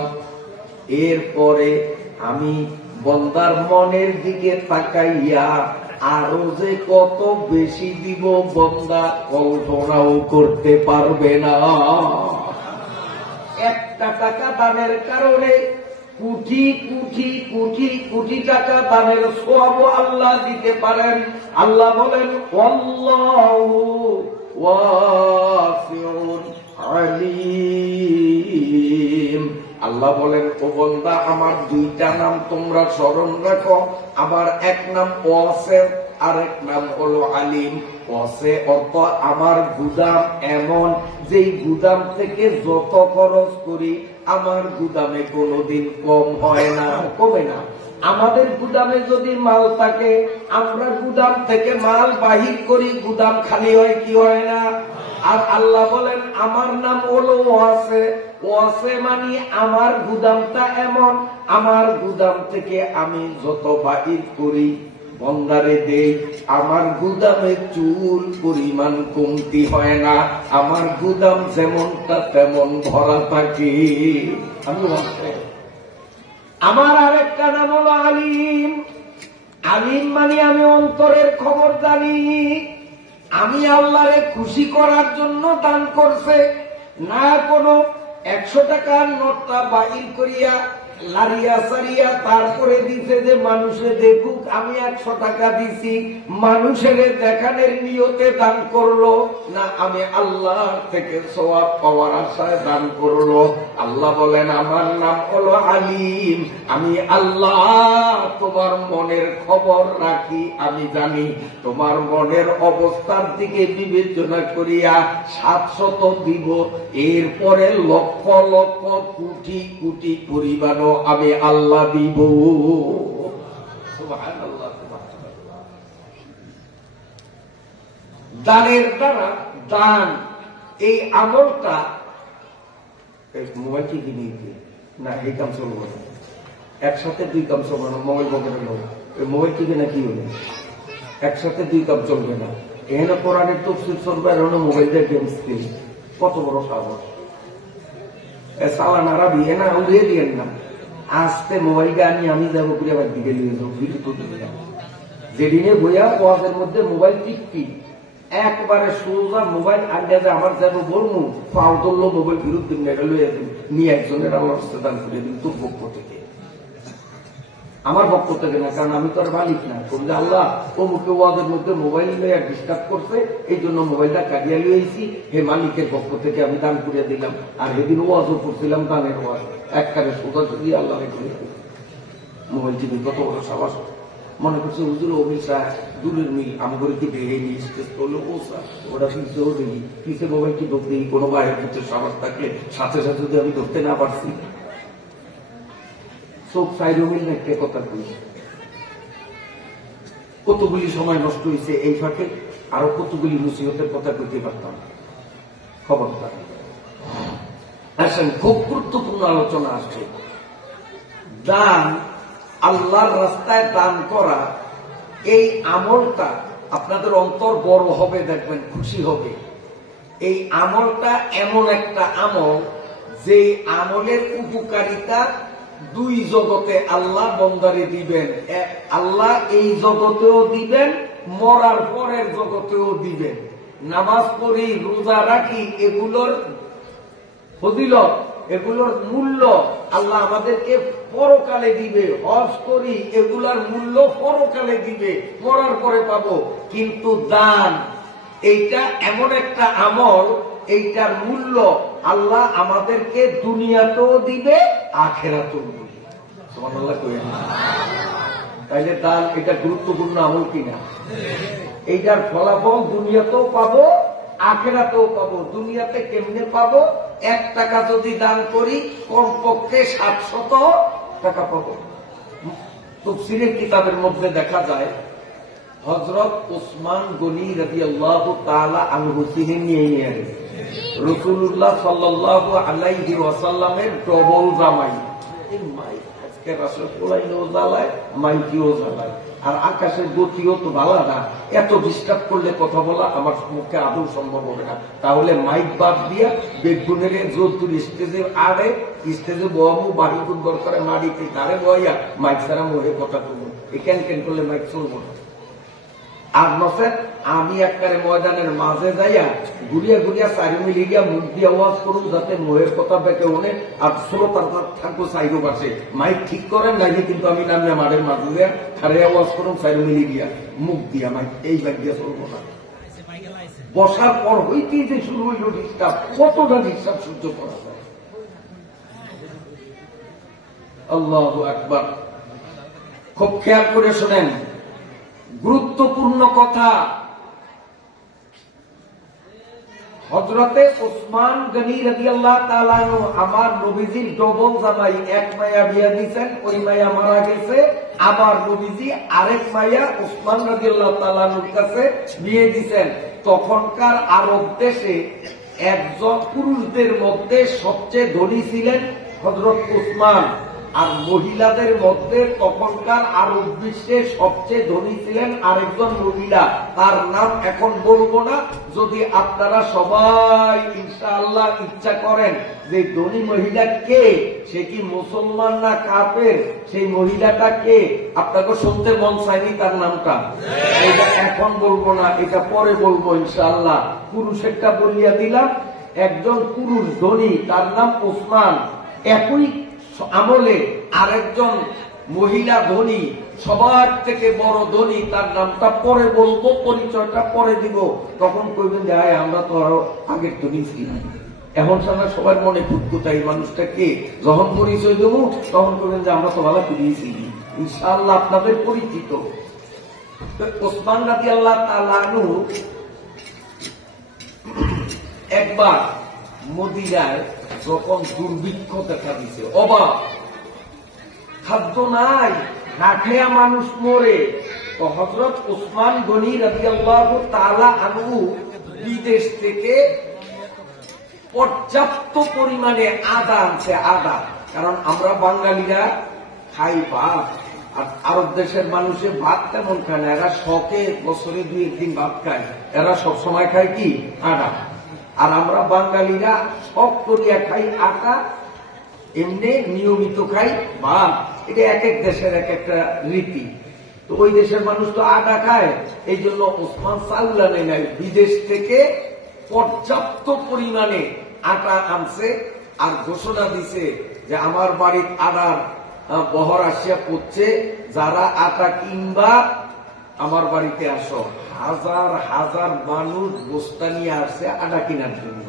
এরপরে আমি বান্দার মনের দিকে তাকাইয়া আরো যে কত বেশি দিব বান্দা কল্পনাও করতে পারবে না। 1 টাকা দানের কারণে কোটি কোটি কোটি কোটি টাকা দানের সওয়াব আল্লাহ দিতে পারেন। আল্লাহ বলেন, আল্লাহু ওয়াসিউন আলীম। আল্লাহ বলেন, ও বান্দা আমার 2টা নাম তোমরা স্মরণ রাখো। আমার এক নাম ওয়াসি, আরেক নাম হলো আলিম। ওয়াসে অর্থ আমার গুদাম এমন যেই গুদাম থেকে যত খরচ করি আমার গুদামে কোনোদিন কম হয় না, কমে না। আমাদের গুদামে যদি মাল থাকে আমরা গুদাম থেকে মাল বাহির করি, গুদাম খালি হয় কি হয় না? আর আল্লাহ বলেন আমার নাম হলো ওয়াসে। ওয়াসে মানে আমার গুদামটা এমন, আমার গুদাম থেকে আমি যত বাহির করি বন্দারে দেই, আমার গুদামে চুল পরিমাণ কমতি হয় না, আমার গুদাম যেমনটা তেমন ভরা থাকে। আমার আরেকটা নাম হলো আলিম। আলিম মানে আমি অন্তরের খবর জানি। আমি আল্লাহরে খুশি করার জন্য দান করছে না, কোনো 100 টাকার নোটটা বাহির করিয়া লারিয়া সারিয়া তারপরে দিছে যে মানুষে দেখুক আমি 100 টাকা দিছি, মানুষের দেখানোর নিয়তে দান করলো না, আমি আল্লাহ থেকে সওয়াব পাওয়ার আশায় দান করলো। আল্লাহ বলেন আমার নাম হলো আলিম। আমি আল্লাহ তোমার মনের খবর রাখি, আমি জানি তোমার মনের অবস্থার দিকে বিবেচনা করিয়া 700 দিব, এরপরে লক্ষ লক্ষ কোটি কোটি পরিমাণ আমি আল্লাহ দিব। সুবহানাল্লাহ। দানের দ্বারা দান এই আমলটা, মোবাইল কি কিনে না এই কাম চলব না, একসাথে 2 কাম চলবে না। মোবাইল পকেটে লোক মোবাইল কিনে না কি হলে একসাথে 2 কাম চলবে না। এখানে কোরআনের তাফসীর চলবে আর মোবাইল দিয়ে গেমস খেলি, কত বড় সাহস! সালান আরবি এনা উড়িয়ে দিয়েন না, আস্তে মোবাইলটা আমি যাবো করে আবার দিকে নিয়ে যাবো, যেদিনে বইয়া ওয়াজের মধ্যে মোবাইল টিপি একবারে সোজা মোবাইল আগে যে আমার যাবো বলবো পাও ধরলো মোবাইল বিরুদ্ধ নিয়ে একজনের আল্লাহ দান করে দিন তোর পক্ষ থেকে, আমার পক্ষ থেকে না, কারণ আমি তো আর মালিক না। বললে আল্লাহ অমুকে ওয়াজের মধ্যে মোবাইল নিয়ে ডিস্টার্ব করছে, এই জন্য মোবাইলটা কাটিয়ে লিয়েছি, হে মালিকের পক্ষ থেকে আমি দান করে দিলাম। আর সেদিন ওয়াজও করছিলাম দানের ওয়াজ, একবারে সোজা যদি আল্লাহ মোবাইল টিভি কত বড় সাবাস। মনে করছে হুজুর অভিশা দূরের মিল আমাদের কি বেড়ে নিয়ে স্টেজ করলো ও ওটা পিছিয়েও দেখি, পিছিয়ে মোবাইলটি ঢুকতে কোনো বাইরের কিছু সাবাস থাকলে সাথে সাথে যদি আমি ধরতে না পারছি চোখ সাইড মিল না একটা কথা কই, কতগুলি সময় নষ্ট হয়েছে এই ফাঁকে, আরো কতগুলি মুসিবতের কথা কইতে পারতাম। খবরদার আসেন, খুব গুরুত্বপূর্ণ আলোচনা আসছে। দান, আল্লাহর রাস্তায় দান করা, এই আমলটা আপনাদের অন্তর বড় হবে, দেখবেন খুশি হবে। এই আমলটা এমন একটা আমল যে আমলের উপকারিতা 2 জগতে আল্লাহ বন্দারে দিবেন। আল্লাহ এই জগতেও দিবেন, মরার পরের জগতেও দিবেন। নামাজ পড়ি, রোজা রাখি, এগুলোর ফজিলত, এগুলোর মূল্য আল্লাহ আমাদেরকে পরকালে দিবে। হজ করি, এগুলার মূল্য পরকালে দিবে, মরার পরে পাবো। কিন্তু দান এইটা এমন একটা আমল, এইটার মূল্য আল্লাহ আমাদেরকে দুনিয়াতেও দিবে, আখিরাতেও দিবে। সুবহানাল্লাহ কইেন। তাইলে দান এটা গুরুত্বপূর্ণ আমল কিনা? এইটার ফলাফল দুনিয়াতেও পাবো, আখিরাতেও পাবো। দুনিয়াতে কেমনে পাবো? 1 টাকা যদি দান করি কমপক্ষে 700 টাকা পাবো। তাফসীরের কিতাবের মধ্যে দেখা যায় হযরত ওসমান গনি রাদিয়াল্লাহু তাআলা আনহু তিনি নিয়ে রাসূলুল্লাহ সাল্লাল্লাহু আলাইহি ওয়াসাল্লামের ডবল জামাই। এই মাই আজকে রাসূল কোলাইনও জ্বালায়, মাইকিও জ্বালায়, আর আকাশের গতিও তো ভালো না। এত ডিস্টার্ব করলে কথা বলা আমার মুখে আদৌ সম্ভব হবে না। তাহলে মাইক বাদ দিয়া বেগুনের যতুর স্টেজে আড়ে স্টেজে বমু বাড়ি কুন্দর করে মাড়িতে তারে বইয়া মাইক ছাড়া মোহে কথা বলবো। এই ক্যান করলে মাইক চলবো না। আর নসে আমি একবারে ময়দানের মাঝে যাইয়া ঘুরিয়া ঘুরিয়া 4 মিলি গিয়া মুখ দিয়ে আওয়াজ করুন, যাতে মোহের কথা বেঁকে ওনে আর শ্রোতার থাকবো সাইডো পাশে। মাইক ঠিক করেন নাইলে কিন্তু আমি নামলে মাঠের মাঝে দিয়া খারে আওয়াজ করুন 4 মিলি গিয়া মুখ দিয়া, মাইক এই ব্যাগ দিয়া চলবো না। বসার পর হইতেই যে শুরু হইল ডিস্টার্ব, কতটা ডিস্টার্ব সহ্য করা যায়? আল্লাহু আকবার। খুব খেয়াল করে শোনেন, গুরুত্বপূর্ণ কথা, হযরতে ওসমান গনি রাদিয়াল্লাহু তাআলা আনহু আমার নবীজির ডবল জামাই, এক মায়া বিয়া দিয়েছেন, ওই মায়া মারা গেছে, আবার নবীজি আরেক মায়া ওসমান রাদিয়াল্লাহু তাআলা আনহুর কাছে বিয়ে দিয়েছেন। তখনকার আরব দেশে একজন পুরুষদের মধ্যে সবচেয়ে ধনী ছিলেন হযরত ওসমান, আর মহিলাদের মধ্যে তখনকার আরব বিশ্বে সবচেয়ে ধনী ছিলেন আরেকজন মহিলা, তার নাম এখন বলবো না। যদি আপনারা সবাই ইনশাআল্লাহ ইচ্ছা করেন যে ধনী মহিলা কে, সে কি মুসলমান না কাফের, সেই মহিলাটা কে, আপনাকে শুনতে মন চায়নি তার নামটা? এটা এখন বলবো না, এটা পরে বলবো ইনশাআল্লাহ। পুরুষেরটা বলিয়া দিলাম, একজন পুরুষ ধনী, তার নাম ওসমান। একই আমলে আরেকজন মহিলা ধনী, সবার থেকে বড় ধনী, তার নামটা পরে বলবো, পরিচয়টা পরে দিব। তখন কইবেন যে আমরা তো আরো আগের ধনী ছিলাম। এখন সামনে সবার মনে ফুটকুতা এই মানুষটা কে, যখন পরিচয় দেবো তখন করবেন যে আমরা তো ভালো করিয়েছি। ইনশাআল্লাহ আপনাদের পরিচিত ওসমান রাদিয়াল্লাহু তাআলা আনহু একবার মদিনায় যখন দুর্ভিক্ষ দেখা দিছে, অভাব, খাদ্য নাই, না খেয়া মানুষ মরে, তো হযরত ওসমান গনি রাদিয়াল্লাহু তাআলা আনহু বিদেশ থেকে পর্যাপ্ত পরিমাণে আদা আনছে। আদা, কারণ আমরা বাঙালিরা খাই ভাত, আর আরব দেশের মানুষের ভাত তেমন খায় না, এরা শখে বছরে 2-1 দিন ভাত খায়, এরা সবসময় খায় কি আদা। আর আমরা বাঙালিরা শখ করিয়া খাই আটা, এমনি নিয়মিত খাই ভাত। এটা এক এক দেশের এক একটা রীতি। তো ওই দেশের মানুষ তো আটা খায়, এই জন্য ওসমান চাউল আনে নাই, বিদেশ থেকে পর্যাপ্ত পরিমাণে আটা আনছে, আর ঘোষণা দিছে যে আমার বাড়ির আটার বহর আসিয়া পড়ছে, যারা আটা কিনবা আমার বাড়িতে আসো। হাজার হাজার মানুষ বস্তা নিয়ে আসছে আটা কেনার জন্য।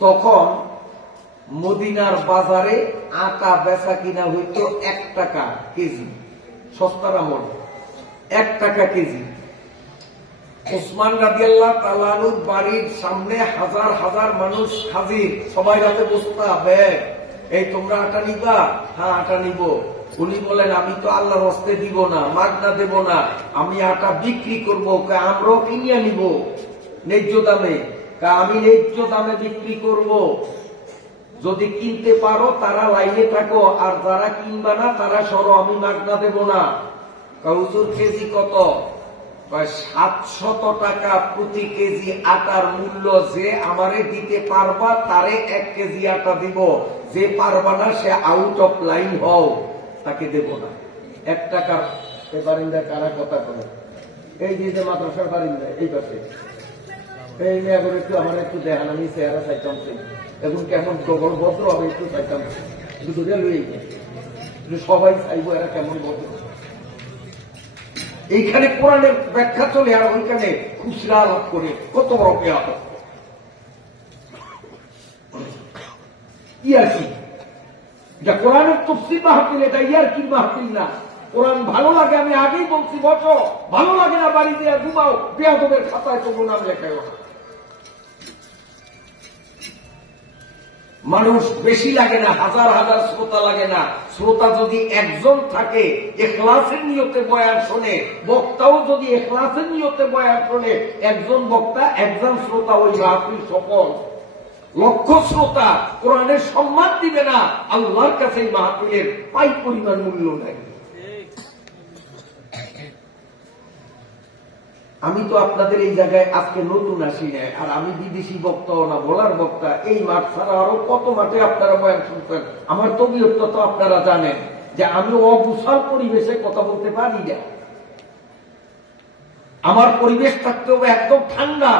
তখন মদিনার বাজারে আটা বেচা কিনা হইত 1 টাকা কেজি, সস্তার আমল 1 টাকা কেজি। ওসমান রাদিয়াল্লাহু তাআলা আনহুর বাড়ির সামনে হাজার হাজার মানুষ হাজির, সবাই রাতে বস্তা ব্যাগ, এই তোমরা আটা নিবা? হ্যাঁ আটা নিব। উনি বলেন আমি তো আল্লাহর হস্তে দিব না, মাগনা দেব না, আমি আটা বিক্রি করব, আমরাও কিনিয়া নিব ন্যায্য দামে। আমি ন্যায্য দামে বিক্রি করব, যদি কিনতে পারো তারা লাইনে থাকো, আর যারা কিনবা না তারা সরো, আমি মাগনা দেব না। হুজুর কেজি কত? 700 টাকা প্রতি কেজি আটার মূল্য। যে আমারে দিতে পারবা তারে 1 কেজি আটা দিব, যে পারবা না সে আউট অফ লাইন হও, তাকে দেব না। 1 টাকার বারিন্দা কারা কথা করে, এই যে মাদ্রাসার বারিন্দা এই পাশে, এই মেয়ে একটু আমার একটু দেখান, আমি চেহারা চাইতাম, এখন কেমন ডবল ভদ্র হবে একটু চাইতাম, একটু দূরে লুই, সবাই চাইবো এরা কেমন ভদ্র। এইখানে কোরআনের ব্যাখ্যা চলে, আর ওইখানে খুচরা আলাপ করে কত বড় পেয়াদ ইয়ারকি। এটা কোরআনের তাফসীর মাহফিল, এটা ইয়ারকির মাহফিল না। কোরআন ভালো লাগে, আমি আগেই বলছি, বসো, ভালো লাগে না বাড়ি দিয়ে ঘুমাও, বেয়াদবের খাতায় তবু নাম লেখায়। মানুষ বেশি লাগে না, হাজার হাজার শ্রোতা লাগে না। শ্রোতা যদি একজন থাকে, ইখলাসের নিয়তে বয়ান শোনে, বক্তাও যদি ইখলাসের নিয়তে বয়ান শোনে, একজন বক্তা একজন শ্রোতা, ওই মাহফিল সফল। লক্ষ শ্রোতা কোরআনের সম্মান দিবে না, আল্লাহর কাছে এই মাহফিলের পাই পরিমাণ মূল্য নেই। আমি তো আপনাদের এই জায়গায় আজকে নতুন আসি না, আর আমি বিদেশি বক্তাও না, বলার বক্তা। এই মাঠ ছাড়া আরো কত মাঠে আপনারা বয়ান শুনছেন। আমার তবিয়তটা তো আপনারা জানেন যে আমি অগুছাল পরিবেশে কথা বলতে পারি না। আমার পরিবেশ থাকতে হবে একদম ঠান্ডা।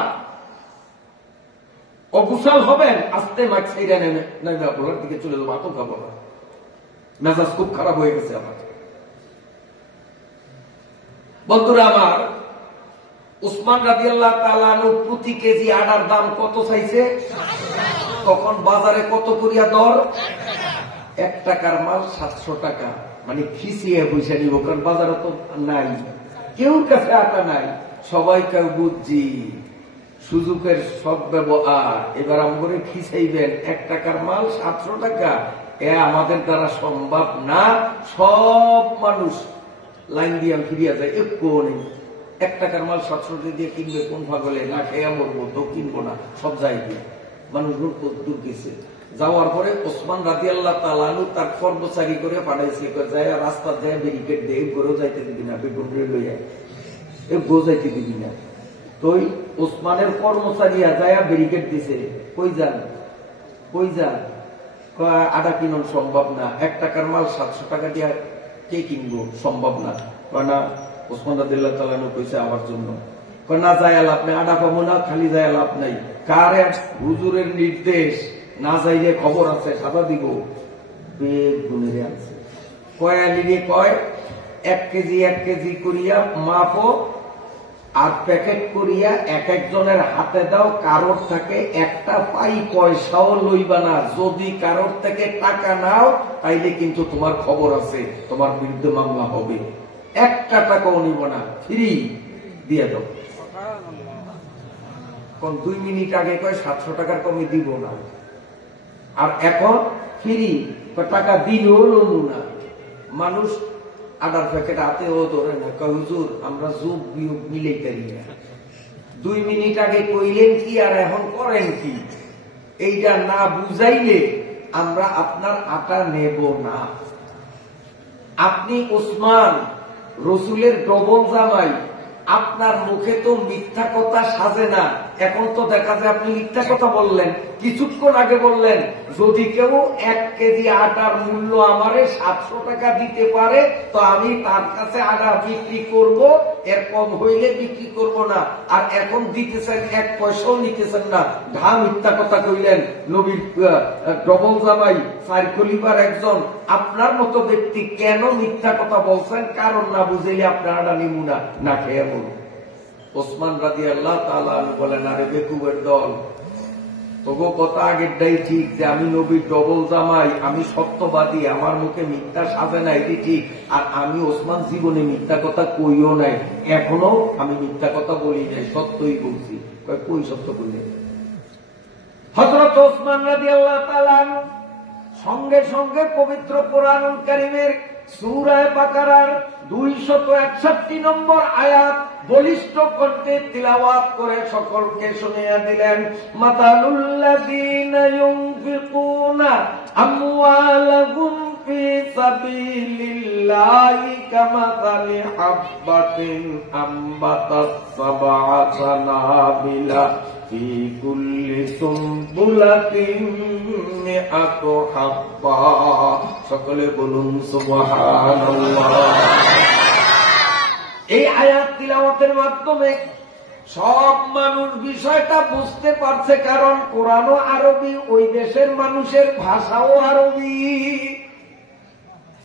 অগুছাল হবেন, আস্তে মাঠ ছেড়ে নেবে, বলার দিকে চলে যাবো, আতো খাবো না, মেজাজ খুব খারাপ হয়ে গেছে আমার। বন্ধুরা আমার, উসমান রাদিয়াল্লাহু তাআলা আনহু প্রতি কেজি আটার দাম কত চাইছে? তখন বাজারে কত করিয়া দর? 1 টাকার মাল 700 টাকা, মানে খিচিয়ে পয়সা নিব, কারণ বাজারে তো নাই। কেউ কাছে আটা নাই, সবাই কেউ বুঝছি সুযোগের সদ্ব্যবহার। এবার আমাকে খিচাইবেন 1 টাকার মাল 700 টাকা, এ আমাদের দ্বারা সম্ভব না। সব মানুষ লাইন দিয়ে ফিরিয়া যায়, একটু নেই। 1 টাকার মাল 700 দিয়ে কিনবে কোন পাগলে? না খেয়ে মরবো তো কিনবো না, সব যাই দিয়ে মানুষগুলো দূর গেছে। যাওয়ার পরে ওসমান রাদিয়াল্লাহু তাআলা আনহু তার কর্মচারী করে পাঠাইছে, যায় রাস্তা যায় ব্যারিকেড দিয়ে ঘুরেও যাইতে দিবি না, বেগুন লইয়া যাইতে দিবি না। তো ওসমানের কর্মচারীরা যায় ব্যারিকেড দিছে, কই যান কই যান? আটা কিনুন, সম্ভব না। 1 টাকার মাল 700 টাকা দিয়ে কে কিনবো? সম্ভব না। না, ওসমান রাদিয়াল্লাহু তাআলা আনহু কইছে আমার জন্য। না যায় লাভ নাই, আটা পাবো না, খালি যায় লাভ নাই। কার? হুজুরের নির্দেশ, না যাইলে খবর আছে, সাদা দিব। বেগুনের আনছে, কয়ালিরে কয় 1 কেজি 1 কেজি করিয়া মাপো আর প্যাকেট করিয়া এক একজনের হাতে দাও। কারোর থেকে একটা পাই পয়সাও লইবা না। যদি কারোর থেকে টাকা নাও তাইলে কিন্তু তোমার খবর আছে, তোমার বিরুদ্ধে মামলা হবে। 1 টাকাও নিব না, ফ্রি দিয়ে দাও। 2 মিনিট আগে কয় 700 টাকার কমে দিব না, আর এখন ফ্রি, টাকা দিলেও লমু না। মানুষ আটার প্যাকেট হাতেও ধরে না, কয় হুজুর আমরা যোগ বিয়োগ মিলে পারি না। 2 মিনিট আগে কইলেন কি আর এখন করেন কি? এইটা না বুঝাইলে আমরা আপনার আটা নেব না। আপনি ওসমান রসুলের ডবল জামাই, আপনার মুখে তো মিথ্যা কথা সাজে না। এখন তো দেখা যায় আপনি মিথ্যা কথা বললেন, কিছুক্ষণ আগে বললেন যদি কেউ 1 কেজি আটার মূল্য আমারে 700 টাকা দিতে পারে তো আমি তার কাছে আটা বিক্রি করব, এর কম হইলে বিক্রি করব না। আর এখন দিতেছেন 1 পয়সাও নিতেছেন না, ঢা মিথ্যা কথা কইলেন। নবীর ডবল জামাই, 4 খলিফার একজন আপনার মতো ব্যক্তি কেন মিথ্যা কথা বলছেন? কারণ না বুঝাইলে আপনার আটা নিমু না, না খেয়ে বলুন। ওসমান রাদিয়াল্লাহু তাআলা আনহু বলেন, আরে বেকুবের দল, তবু কথা আগেরটাই ঠিক যে আমি নবীর ডবল জামাই, আমি সত্যবাদী, আমার মুখে মিথ্যা সাজে না, এটি ঠিক। আর আমি ওসমান জীবনে মিথ্যা কথা কইও নাই, এখনো আমি মিথ্যা কথা বলি নাই, সত্যই বলছি। কই সত্য বললেন? হযরত ওসমান রাদিয়াল্লাহু তাআলা আনহু সঙ্গে সঙ্গে পবিত্র কোরআনুল কারীমের সূরা বাকারার 261 নম্বর আয়াত বলিষ্ঠ কণ্ঠে তিলাওয়াত করে সকলকে শুনিয়ে দিলেন। মাতালুল্লাযীনা ইউনফিকুনা আমওয়ালাহুম ফি সাবিলিল্লাহি কামাসালি হাব্বাতিন আম্বাতাস সাবআ সানাবিলা ফি কুল্লি সুমবুলাতিন মিআতু হাব্বা। সকলে বলুন সুবহানাল্লাহ। এই আয়াত তিলাওয়াতের মাধ্যমে সব মানুষ বিষয়টা বুঝতে পারছে, কারণ কোরআনও আরবি, ওই দেশের মানুষের ভাষাও আরবি।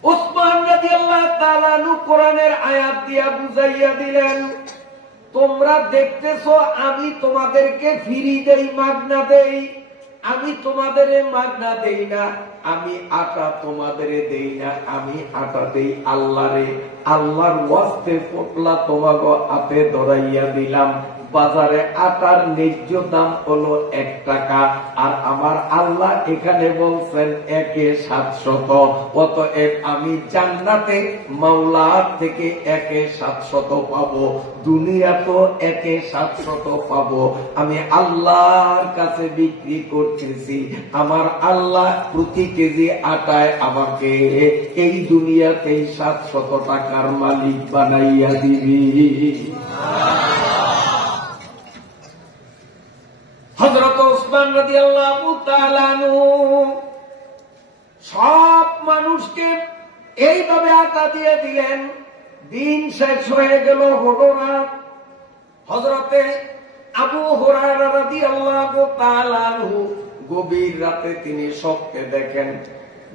ওসমান রাদিয়াল্লাহু তাআলা আনহু কোরআনের আয়াত দিয়া বুঝাইয়া দিলেন, তোমরা দেখতেছো আমি তোমাদেরকে ফ্রি দেই, মাগনা দেই। আমি তোমাদের মাগনা দেই না, আমি আটা তোমাদের দেই না, আমি আটা দেই আল্লাহরে। আল্লাহর ওয়াস্তে পোটলা তোমাকে হাতে ধরাইয়া দিলাম। বাজারে আটার ন্যায্য দাম হলো 1 টাকা, আর আমার আল্লাহ এখানে বলছেন 1/700। অতএব আমি জান্নাতে মাওলার থেকে 1/700 পাবো, দুনিয়া তো 1/700 পাবো। আমি আল্লাহর কাছে বিক্রি করতেছি, আমার আল্লাহ প্রতি কেজি আটায় আমাকে এই দুনিয়াতেই 700 টাকার মালিক বানাইয়া দিবি। হযরত ওসমান রাদিয়াল্লাহু তাআলা আনহু সব মানুষকে এইভাবে আটা দিয়ে দিলেন। দিন শেষ হয়ে গেল, হলো রাত। হযরতে আবু হুরায়রা রাদিয়াল্লাহু তাআলা আনহু গভীর রাতে তিনি স্বপ্নে দেখেন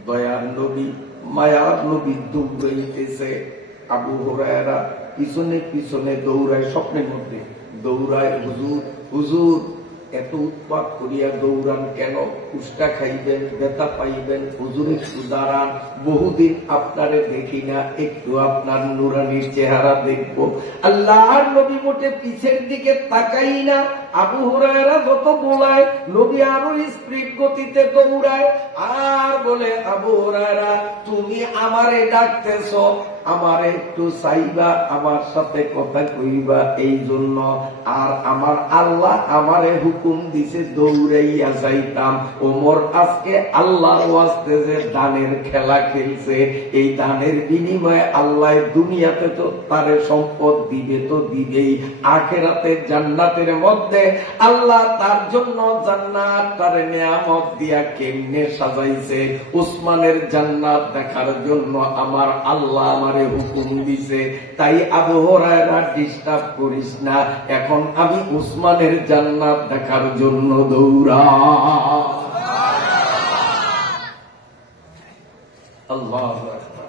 দয়ার নবী, মায়ার নবী দৌড়াইতেছে। আবু হুরায়রা পিছনে পিছনে দৌড়ায়, স্বপ্নের মধ্যে দৌড়ায়, হুজুর হুজুর এত উৎপাত করিয়া দৌড়ান কেন? কুষ্টা খাইবেন, ব্যথা পাইবেন, হুজুর একটু দাঁড়ান, বহুদিন আপনারে দেখি না, একটু আপনার নুরানির চেহারা দেখবো। আল্লাহর নবী মোটে পিছের দিকে তাকাই না। আবু হুরায়রা যত বোলায়, নবী আরো স্পিড গতিতে দৌড়ায় আর বলে, আবু হুরায়রা তুমি আমারে ডাকতেছ, আমার একটু চাইবা, আমার সাথে কথা কইবা, এই জন্য আর আমার আল্লাহ আমারে হুকুম দিছে দৌড়াইয়া যাইতাম। ওমর আজকে আল্লাহর ওয়াস্তে যে দানের খেলা খেলছে, এই দানের বিনিময়ে আল্লাহ দুনিয়াতে তো তারে সম্পদ দিবে, তো দিবেই, আখিরাতে জান্নাতের মধ্যে আল্লাহ তার জন্য জান্নাত তারে নিয়ামত দিয়া কেমনে সাজাইছে। উসমানের জান্নাত দেখার জন্য আমার আল্লাহ আমারে হুকুম দিছে। তাই আবু হুরায়রা ডিস্টার্ব করিস না, এখন আমি উসমানের জান্নাত দেখার জন্য দৌড়া। আল্লাহু আকবার।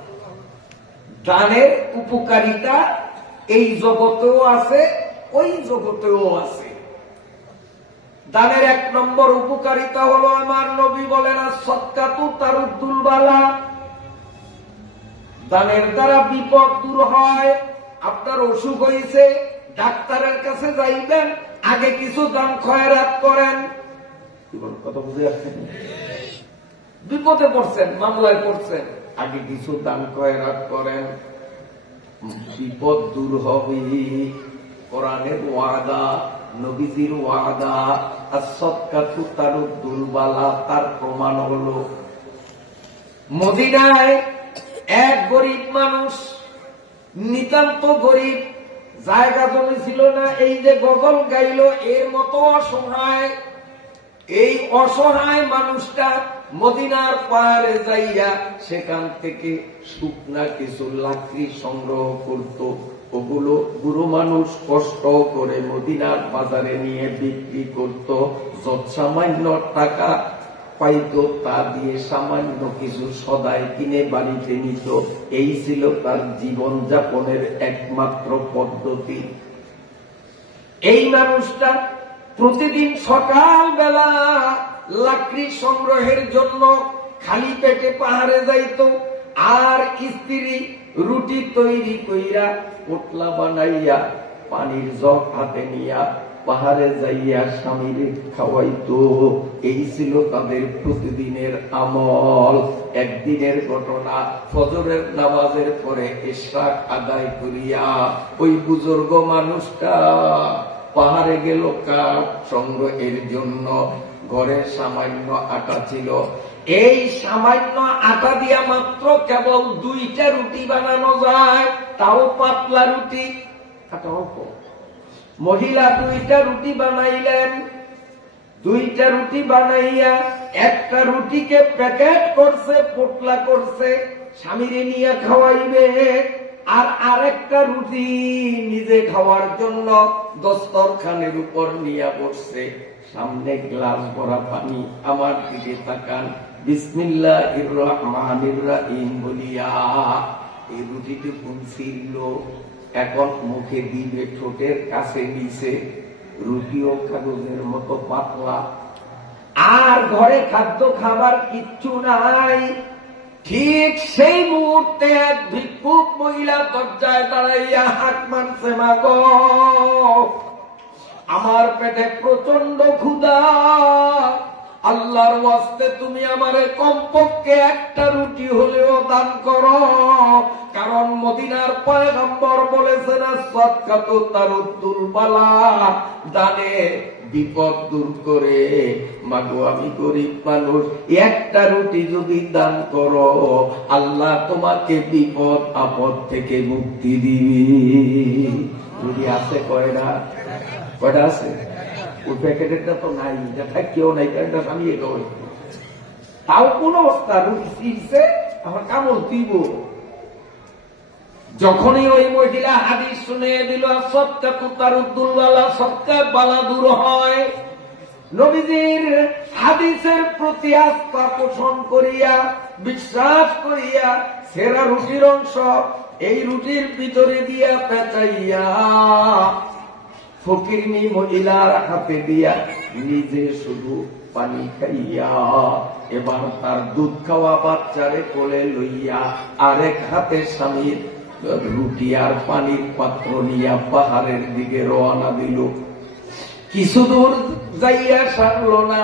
দানের উপকারিতা এই জগতেও আছে, ওই জগতেও আছে। দানের 1 নম্বর উপকারিতা হলো, আমার নবী বলেন, সদকাতু তারুদ্দুল বালা। দানের দ্বারা বিপদ দূর হয়। আপনার অসুখ হয়েছে, ডাক্তারের কাছে যাইবেন, আগে কিছু দান খয়রাত করেন। কথা বুঝে আসছেন? বিপদে পড়ছেন, মামলায় পড়ছেন, আগে কিছু দান খয়রাত করেন, বিপদ দূর হবে। কোরআনের ওয়াদা, নবীজির ওয়াদা, as-সাদকাতু তারুদ্দুল বালা। তার প্রমাণ হলো, মদিনায় এক গরিব মানুষ, নিতান্ত গরিব, জায়গা জমি ছিল না, এই যে গজল গাইল এর মতো অসহায়, এই অসহায় মানুষটা মদিনার পাহাড়ে যাইয়া সেখান থেকে শুকনা কিছু লাকড়ি সংগ্রহ করত। ওগুলো বুড়ো মানুষ কষ্ট করে মদিনার বাজারে নিয়ে বিক্রি করত। যত সামান্য টাকা পাইত তা দিয়ে সামান্য কিছু সদাই কিনে বাড়িতে নিত। এই ছিল তার জীবন যাপনের একমাত্র পদ্ধতি। এই মানুষটা প্রতিদিন সকালবেলা লাকড়ি সংগ্রহের জন্য খালি পেটে পাহাড়ে যাইত, আর স্ত্রী রুটি তৈরি কইরা পোটলা বানাইয়া পানির জগ হাতে নিয়া পাহাড়ে যাইয়া স্বামীরে খাওয়াইতো। এই ছিল তাদের প্রতিদিনের আমল। একদিনের ঘটনা, ফজরের নামাজের পরে ইশরাক আদায় করিয়া ওই বুজুর্গ মানুষটা পাহাড়ে গেল কাঠ সংগ্রহের জন্য। ঘরে সামান্য আটা ছিল, এই সামান্য আটা দিয়া মাত্র কেবল 2টা রুটি বানানো যায়, তাও পাতলা রুটি। আটা অল্প। মহিলা 2টা রুটি বানাইলেন। 2টা রুটি বানাইয়া একটা রুটিকে প্যাকেট করছে, পোটলা করছে, স্বামীরে নিয়ে খাওয়াইবে, আর আরেকটা রুটি নিজে খাওয়ার জন্য দস্তরখানের উপর নিয়ে বসছে। সামনে গ্লাস ভরা পানি, আমার দিকে তাকান, বিসমিল্লাহির রহমানির রহিম বলিয়া এই রুটিটুকু ছিল, এখন মুখে দিবে, ঠোঁটের কাছে নিছে। রুটিও কাগজের মতো পাতলা, আর ঘরে খাদ্য খাবার কিচ্ছু নাই। ঠিক সেই মুহূর্তে এক ভিক্ষুক মহিলা দরজায় দাঁড়াইয়া হাত মারছে, মা গো, আমার পেটে প্রচন্ড ক্ষুধা, আল্লাহর ওয়াস্তে তুমি আমারে কমপক্ষে একটা রুটি হলেও দান করো, কারণ মদিনার পয়গম্বর বলেছেন, সাদকাতু তারুদ্দুল বালা, দানে বিপদ দূর করে। মাগো, আমি গরিব মানুষ, একটা রুটি যদি দান করো, আল্লাহ তোমাকে বিপদ আপদ থেকে মুক্তি দিবি। রুটি আছে কয়টা? কয়টা আছে? ওই প্যাকেটেরটা তো নাই, যেটা কেউ নাই, প্যাকেটটা সামিয়ে দেয়। তাও কোন অবস্থা, রুটি ছিঁড়ছে, আমার কামড় দিব। যখনই ওই মহিলা হাদিস শুনে দিল, সাদকাতু তারুদ্দুল বালা, সদকার বালা দূর হয়, নবীজির হাদিসের প্রতি আস্থা পোষণ করিয়া, বিশ্বাস করিয়া, সেরা রুটির অংশ এই রুটির ভিতরে দিয়া পেঁচাইয়া ফকিরনি মহিলার হাতে দিয়া নিজে শুধু পানি খাইয়া এবার তার দুধ খাওয়া বাচ্চারে কোলে লইয়া আরেক হাতে স্বামীর রুটি আর পানির পাত্র নিয়া পাহাড়ের দিকে রওনা দিল। কিছু দূর যাইয়া সারল না,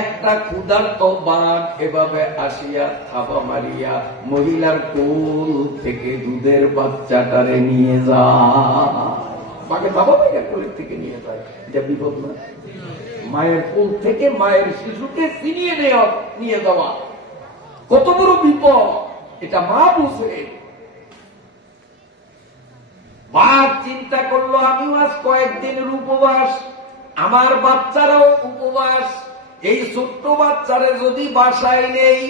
একটা ক্ষুধার্ত বাঘ এভাবে আসিয়া থাবা মারিয়া মহিলার কোল থেকে দুধের বাচ্চাটারে নিয়ে যায়। বাঘে বাবা মায়ের কোলের থেকে নিয়ে যায়, এটা বিপদ না? মায়ের কোল থেকে মায়ের শিশুকে ছিনিয়ে নিয়ে যাওয়া কত বড় বিপদ, এটা মা বুঝে। বাঘ চিন্তা করলো আমিও আজ কয়েকদিনের উপবাস, আমার বাচ্চারাও উপবাস, এই ছোট্ট বাচ্চারে যদি বাসায় নেই,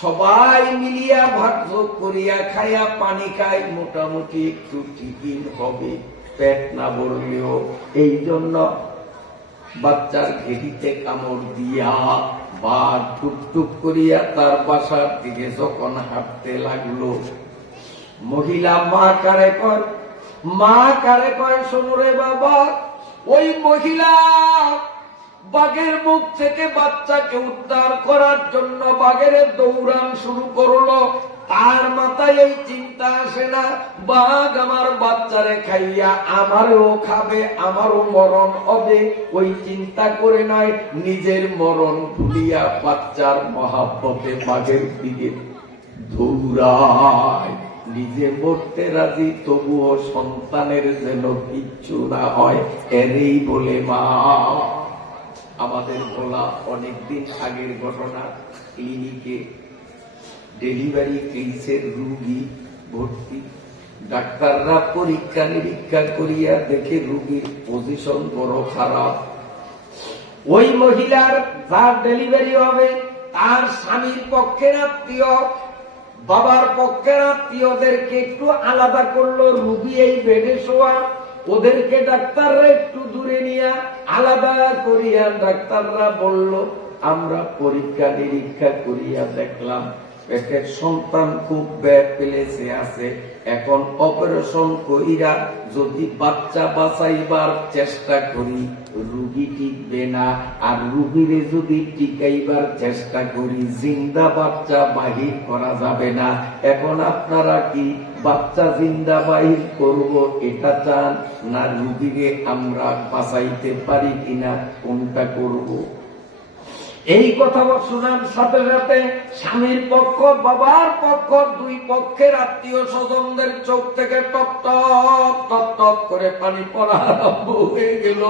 সবাই মিলিয়া ভাগযোগ করিয়া খাইয়া পানি খাই, মোটামুটি একটু টিফিন হবে, পেট না ভরলেও। এই জন্য বাচ্চার ঘেটিতে কামড় দিয়া বাঘ টুকটুক করিয়া তার বাসার দিকে যখন হাঁটতে লাগলো, মহিলা মা কারে কয় শোনো রে বাবা, ওই মহিলা বাঘের মুখ থেকে বাচ্চাকে উদ্ধার করার জন্য বাঘের দৌড়ান শুরু করলো। তার মাথায় এই চিন্তা আসে না বাঘ আমার বাচ্চারে খাইয়া আমারও খাবে, আমারও মরণ হবে, ওই চিন্তা করে নয়, নিজের মরণ ভুলিয়া বাচ্চার মহাব্বতে বাঘের দিকে দৌড়ায়। নিজে মরতে রাজি, তবুও সন্তানের যেন কিচ্ছু না হয়, এরই বলে মা। আমাদের বলা অনেকদিন আগের ঘটনা, ক্লিনিকে ডেলিভারি কেসের রুগী ভর্তি, ডাক্তাররা পরীক্ষা নিরীক্ষা করিয়া দেখে রুগীর পজিশন বড় খারাপ। ওই মহিলার যার ডেলিভারি হবে তার স্বামীর পক্ষের আত্মীয়, বাবার পক্ষের আত্মীয়দেরকে একটু আলাদা করলো, রুগী এই বেডে শোয়া, ওদেরকে ডাক্তাররা একটু দূরে নিয়ে আলাদা করিয়া ডাক্তাররা বলল আমরা পরীক্ষা নিরীক্ষা করিয়া দেখলাম পেটের সন্তান খুব ব্যাড প্লেসে আছে, এখন অপারেশন কইরা যদি বাচ্চা বাঁচাইবার চেষ্টা করি রুগী টিকবে না, আর রুগীরে যদি টিকাইবার চেষ্টা করি জিন্দা বাচ্চা বাহির করা যাবে না। এখন আপনারা কি বাচ্চা জিন্দা বাহির করব এটা চান, না রুগীকে আমরা বাঁচাইতে পারি কিনা কোনটা করব? এই কথা শোনার সাথে সাথে স্বামীর পক্ষ বাবার পক্ষ দুই পক্ষের আত্মীয় স্বজনদের চোখ থেকে টপ টপ টপ টপ করে পানি পড়া আরম্ভ হয়ে গেল।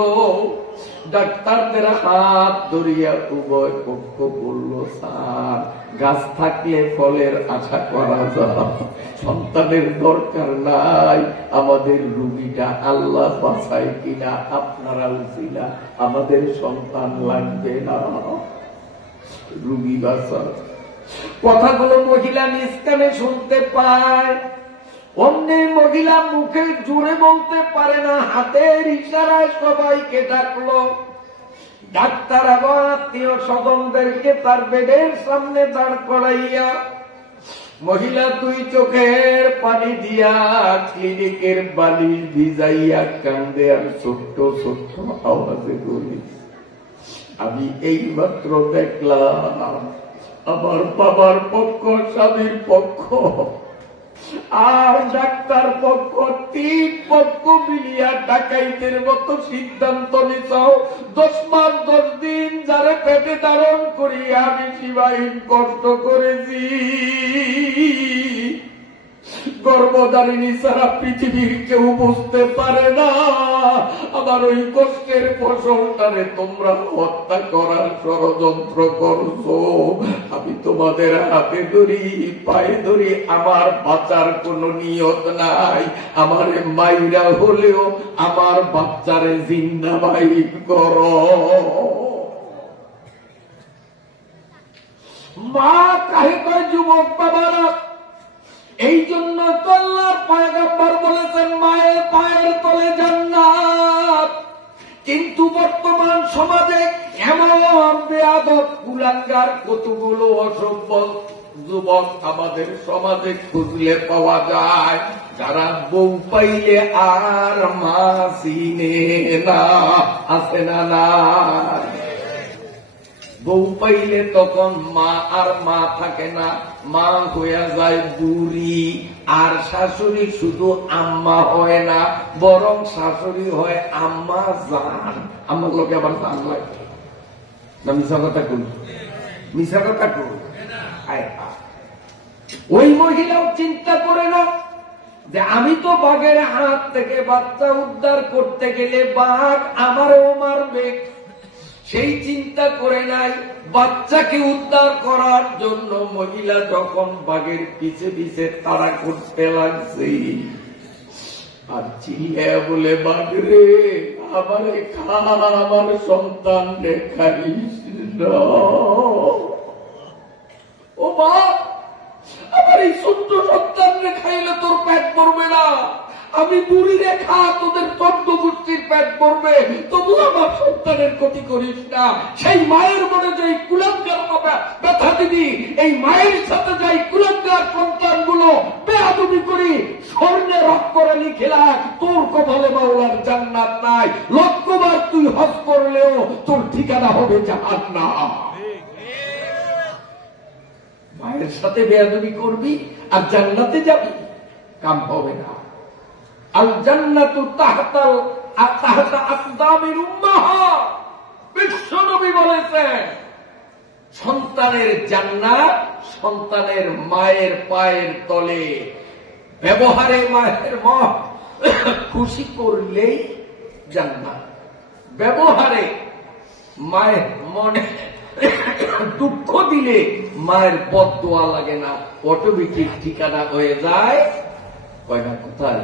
ডাক্তারদের হাত ধরিয়া উভয় পক্ষ বলল স্যার, গাছ থাকলে ফলের আশা করা যায়, সন্তানের দরকার নাই, আমাদের রুগীটা আল্লাহ বাঁচায় কিনা আপনারা উচিলা, আমাদের সন্তান লাগবে না, রুগী বাঁচা। কথাগুলো মহিলা নিজ কানে শুনতে পায়, অন্যের মহিলা মুখে জুড়ে বলতে পারে না, হাতের ইশারায় সবাইকে ডাকলো। ডাক্তার আবার আত্মীয় স্বজনদেরকে তার বেডের সামনে দাঁড় করাইয়া মহিলা দুই চোখের পানি দিয়া ক্লিনিকের বালিশ ভিজাইয়া কান্দে আর ছোট্ট ছোট্ট আওয়াজে বলি, আমি এই মাত্র দেখলাম আমার বাবার পক্ষ, স্বামীর পক্ষ আর ডাক্তার পক্ষ, তিন পক্ষ মিলিয়া ডাকাইতের মতো সিদ্ধান্ত নিছাও 10 মাস 10 দিন যারে পেটে ধারণ করিয়া আমি সীমাহীন কষ্ট করেছি। গর্ভধারিণী ছাড়া পৃথিবীর কেউ বুঝতে পারে না আমার ওই কষ্টের ফসলটারে তোমরা হত্যা করার ষড়যন্ত্র করছো। আমি তোমাদের হাতে ধরি পায়ে ধরি, আমার বাঁচার কোন নিয়ত নাই, আমার মাইরা হলেও আমার বাচ্চারে জিন্দা বাইর করো। মা কাহে কয় যুবক বাবারা, এই জন্য তো আল্লাহর পয়গম্বর বলেছেন মায়ের পায়ের তলে জান্নাত। কিন্তু বর্তমান সমাজে এমন বেয়াদব কুলাঙ্গার কতগুলো অসভ্য যুবক আমাদের সমাজে খুঁজলে পাওয়া যায়, যারা বউ পাইলে আর মা চিনে না, আছে না না? বউ পাইলে তখন মা আর মা থাকে না, মা হইয়া যায় বুড়ি। আর শাশুড়ি শুধু আম্মা হয় না, বরং শাশুড়ি হয় আম্মা জান। আমার লোকে আবার জান লাগে না, মিশা কথা করি, মিশা কথা করি। ওই মহিলাও চিন্তা করে না যে আমি তো বাঘের হাত থেকে বাচ্চা উদ্ধার করতে গেলে বাঘ আমারও মারবে। সেই চিন্তা করে নাই। বাচ্চাকে উদ্ধার করার জন্য মহিলা যখন বাঘের পিছে পিছে তাড়া করতে লাগছে, আর চিল্লা বলে, বাঘ রে আমারে খা, আমার সন্তান রে খাইস না। ও মা, আমার এই ছোট্ট সন্তান রে খাইলে তোর পেট ভরবে না। আমি বুড়ি রে খা, তোদের 14 গোষ্ঠীর পেট ভরবে, তবু আমার সন্তানের ক্ষতি করিস না। সেই মায়ের মনে যে কুলাঙ্গার ব্যথা দিবি, এই মায়ের সাথে যাই কুলাঙ্গার সন্তানগুলো বেয়াদবি করি, স্বর্ণে রক করে লিখেলা, তোর কপালে মাওলার জান্নাত নাই। লক্ষবার তুই হজ করলেও তোর ঠিকানা হবে জাহান্নাম। মায়ের সাথে বেয়াদবি করবি আর জান্নাতে যাবি, কাম হবে না। আল জান্নাতু তাহতা আকদামির উম্মাহাত, বিশ্বনবী বলেছেন সন্তানের জান্নাত সন্তানের মায়ের পায়ের তলে। ব্যবহারে মায়ের মন খুশি করলেই জান্নাত, ব্যবহারে মায়ের মনে দুঃখ দিলে মায়ের বদদোয়া লাগে না, অটোমেটিক ঠিকানা হয়ে যায় কয়না কোথায়?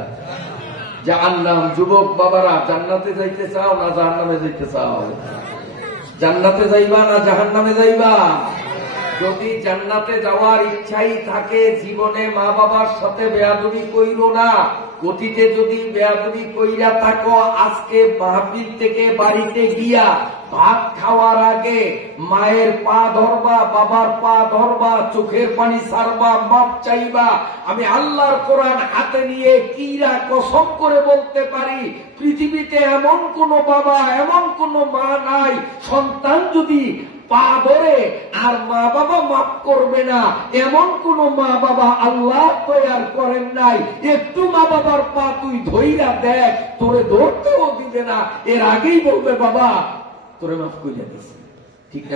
জাহান্নাম। যুবক বাবারা, জান্নাতে যাইতে চাও না জাহান্নামে যাইতে চাও? জান্নাতে যাইবা না জাহান্নামে যাইবা? যদি জান্নাতে যাওয়ার ইচ্ছাই থাকে, জীবনে মা বাবার সাথে বেয়াদবি কইরো না। অতীতে যদি বেয়াদবি কইরা থাকো, আজকে মাহফিল থেকে বাড়িতে গিয়া ভাত খাওয়ার আগে মায়ের পা ধরবা, বাবার পা ধরবা, চোখের পানি ছাড়বা, মাপ চাইবা। আমি আল্লাহর কোরআন হাতে নিয়ে কিরা কসম করে বলতে পারি, পৃথিবীতে এমন কোন বাবা, এমন কোন মা নাই, সন্তান যদি পা ধরে আর মা বাবা মাফ করবে না, এমন কোন মা বাবা আল্লাহ তৈয়ার করেন নাই। একটু মা বাবার পা তুই ধইরা দেখ, তোরে ধরতেও দিবে না, এর আগেই বলবে বাবা তোরে মাফ কইরা দিছি, ঠিক না?